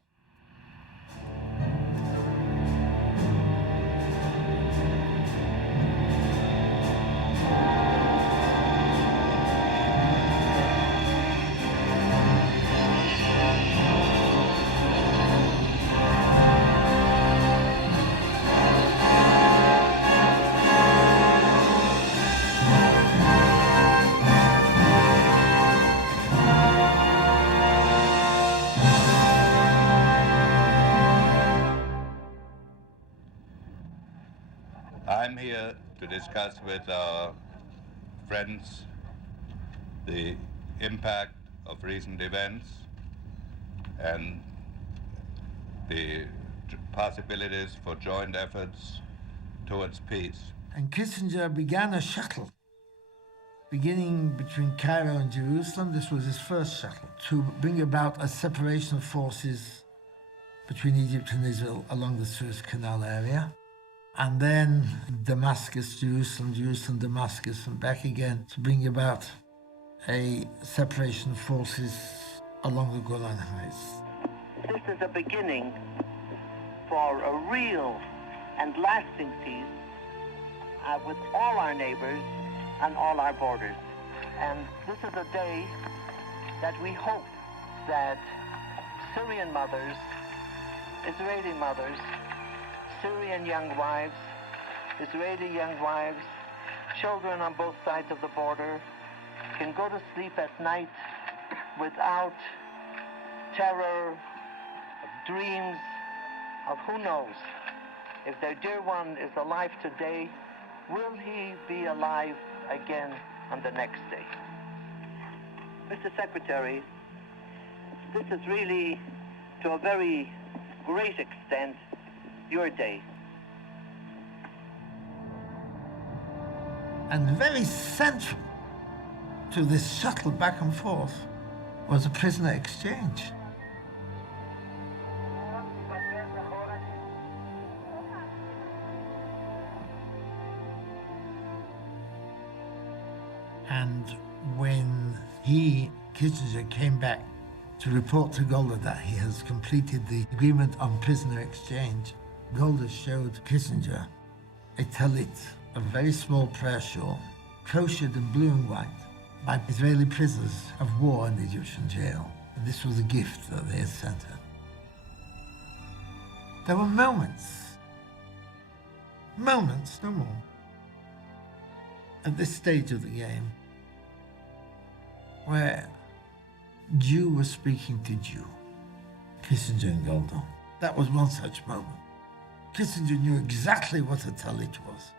I'm here to discuss with our friends the impact of recent events and the possibilities for joint efforts towards peace. And Kissinger began a shuttle beginning between Cairo and Jerusalem. This was his first shuttle to bring about a separation of forces between Egypt and Israel along the Suez Canal area. and then Damascus, Jerusalem, Jerusalem, Damascus, and back again to bring about a separation of forces along the Golan Heights. This is a beginning for a real and lasting peace with all our neighbors and all our borders. And this is a day that we hope that Syrian mothers, Israeli mothers, Syrian young wives, Israeli young wives, children on both sides of the border can go to sleep at night without terror, dreams of who knows if their dear one is alive today, will he be alive again on the next day? Mr. Secretary, this is really, to a very great extent, your day. And very central to this shuttle back and forth was a prisoner exchange. And when Kissinger, came back to report to Golda that he has completed the agreement on prisoner exchange, Golda showed Kissinger a talit, a very small prayer shawl, crocheted in blue and white by Israeli prisoners of war in the Egyptian jail. And this was a gift that they had sent her. There were moments, no more, at this stage of the game, where Jew was speaking to Jew, Kissinger and Golda. That was one such moment. Kissinger knew exactly what a talit was,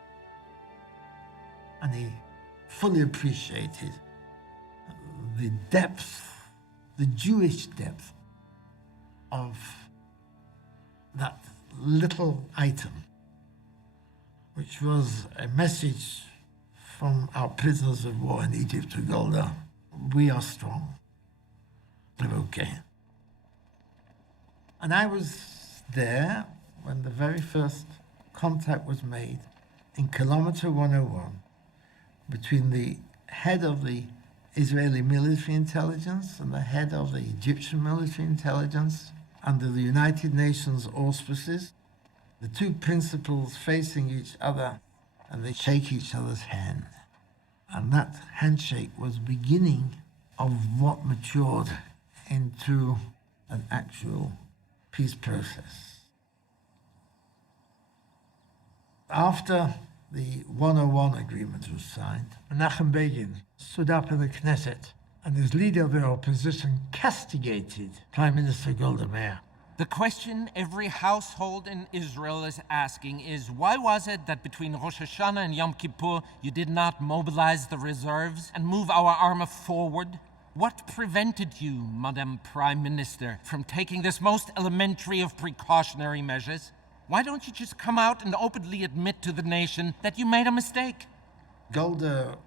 and he fully appreciated the depth, the Jewish depth of that little item, which was a message from our prisoners of war in Egypt to Golda. We are strong. We're okay. And I was there when the very first contact was made in kilometer 101 between the head of the Israeli military intelligence and the head of the Egyptian military intelligence under the United Nations auspices, the two principals facing each other, and they shake each other's hand. And that handshake was the beginning of what matured into an actual peace process. After the 101 agreement was signed, Menachem Begin stood up in the Knesset, and as leader of the opposition castigated Prime Minister Golda Meir. The question every household in Israel is asking is, why was it that between Rosh Hashanah and Yom Kippur you did not mobilize the reserves and move our army forward? What prevented you, Madam Prime Minister, from taking this most elementary of precautionary measures? Why don't you just come out and openly admit to the nation that you made a mistake? Golda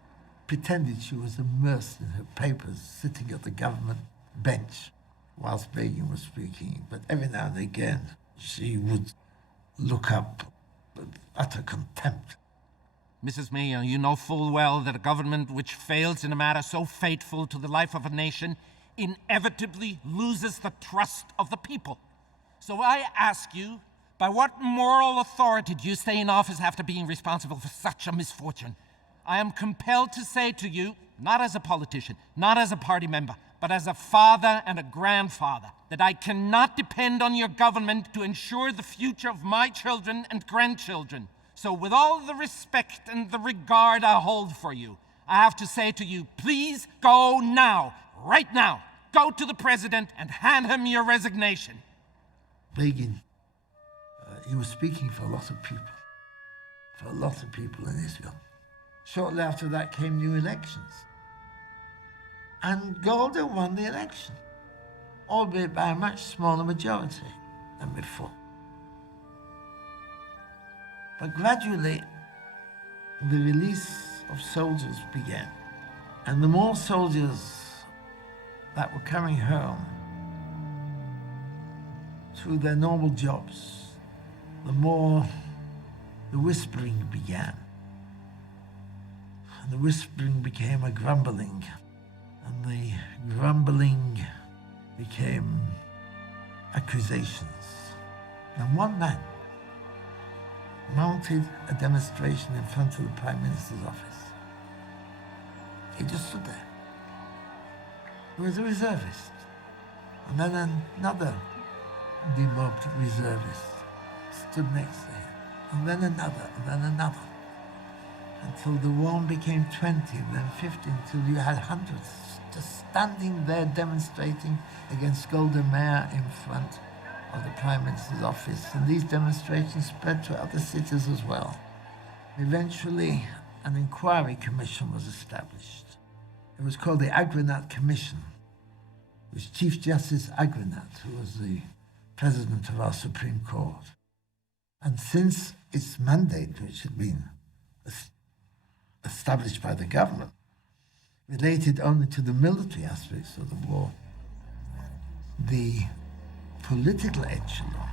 pretended she was immersed in her papers, sitting at the government bench whilst Begin was speaking, but every now and again she would look up with utter contempt. Mrs. Mayor, you know full well that a government which fails in a matter so fateful to the life of a nation inevitably loses the trust of the people. So I ask you, by what moral authority do you stay in office after being responsible for such a misfortune? I am compelled to say to you, not as a politician, not as a party member, but as a father and a grandfather, that I cannot depend on your government to ensure the future of my children and grandchildren. So with all the respect and the regard I hold for you, I have to say to you, please go now, right now. Go to the president and hand him your resignation. Begin, he was speaking for a lot of people in Israel. Shortly after that came new elections. And Golda won the election, albeit by a much smaller majority than before. But gradually, the release of soldiers began. And the more soldiers that were coming home to their normal jobs, the more the whispering began. And the whispering became a grumbling, and the grumbling became accusations. And one man mounted a demonstration in front of the Prime Minister's office. He just stood there. He was a reservist. And then another demobbed reservist stood next to him. And then another, and then another. Until the one became 20, and then 50, until you had hundreds just standing there demonstrating against Golda Meir in front of the Prime Minister's office. And these demonstrations spread to other cities as well. Eventually, an inquiry commission was established. It was called the Agranat Commission. It was Chief Justice Agranat, who was the president of our Supreme Court. And since its mandate, which had been established by the government, related only to the military aspects of the war, the political echelon,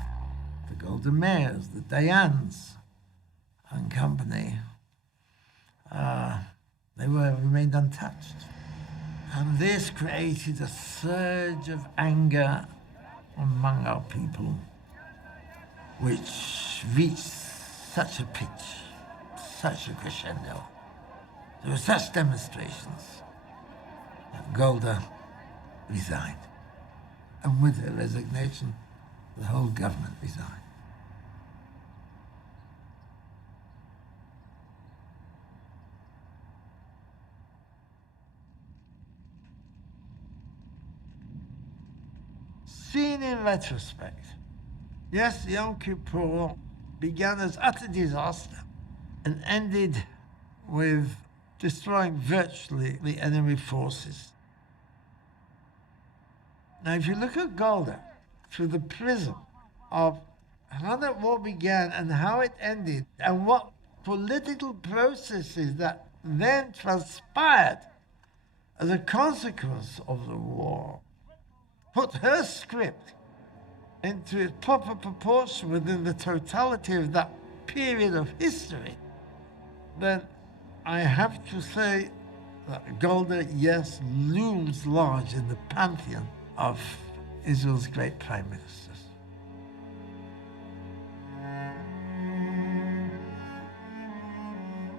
the Golda Meirs, the Dayans and company, they remained untouched. And this created a surge of anger among our people, which reached such a pitch, such a crescendo. There were such demonstrations that Golda resigned. And with her resignation, the whole government resigned. Seen in retrospect, yes, Yom Kippur War began as utter disaster and ended with destroying virtually the enemy forces. Now, if you look at Golda through the prism of how that war began and how it ended, and what political processes that then transpired as a consequence of the war, put her script into its proper proportion within the totality of that period of history, then I have to say that Golda, yes, looms large in the pantheon of Israel's great prime ministers.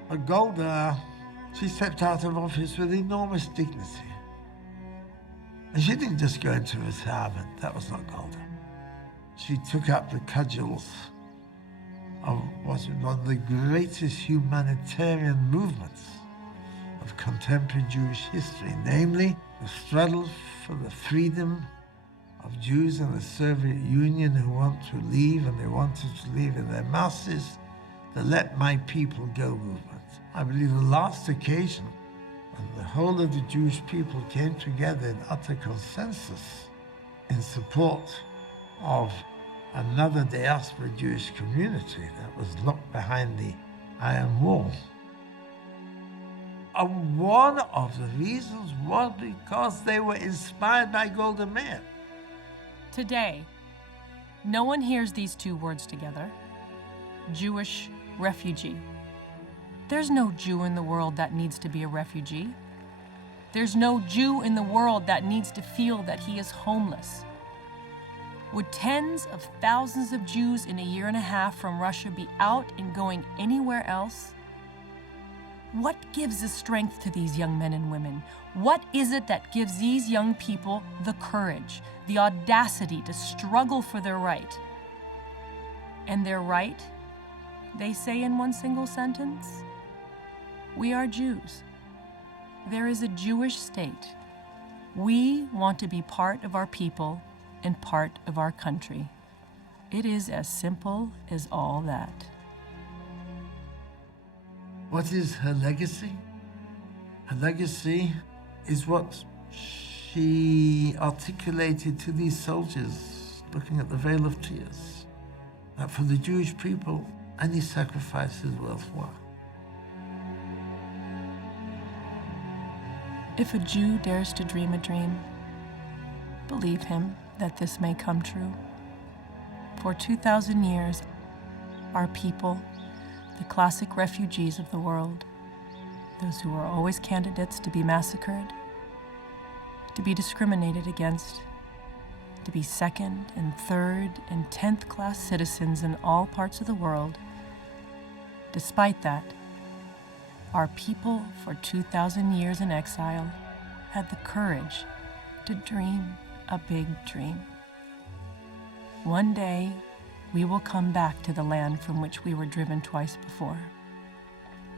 But Golda, she stepped out of office with enormous dignity. And she didn't just go into retirement. That was not Golda. She took up the cudgels of what was one of the greatest humanitarian movements of contemporary Jewish history, namely the struggle for the freedom of Jews in the Soviet Union who want to leave, and they wanted to leave in their masses, the Let My People Go movement. I believe the last occasion when the whole of the Jewish people came together in utter consensus in support of another diaspora Jewish community that was locked behind the Iron Wall. And one of the reasons was because they were inspired by Golda Meir. Today, no one hears these two words together: Jewish refugee. There's no Jew in the world that needs to be a refugee. There's no Jew in the world that needs to feel that he is homeless. Would tens of thousands of Jews in a year and a half from Russia be out and going anywhere else? What gives the strength to these young men and women? What is it that gives these young people the courage, the audacity to struggle for their right? And their right, they say in one single sentence, we are Jews. There is a Jewish state. We want to be part of our people and part of our country. It is as simple as all that. What is her legacy? Her legacy is what she articulated to these soldiers looking at the Veil of Tears, that for the Jewish people, any sacrifice is worthwhile. If a Jew dares to dream a dream, believe him that this may come true. For 2,000 years, our people, the classic refugees of the world, those who are always candidates to be massacred, to be discriminated against, to be second and third and 10th class citizens in all parts of the world. Despite that, our people for 2,000 years in exile had the courage to dream a big dream. One day, we will come back to the land from which we were driven twice before.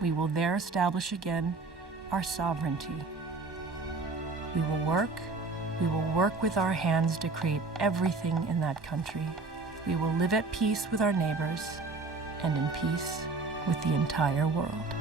We will there establish again our sovereignty. We will work with our hands to create everything in that country. We will live at peace with our neighbors and in peace with the entire world.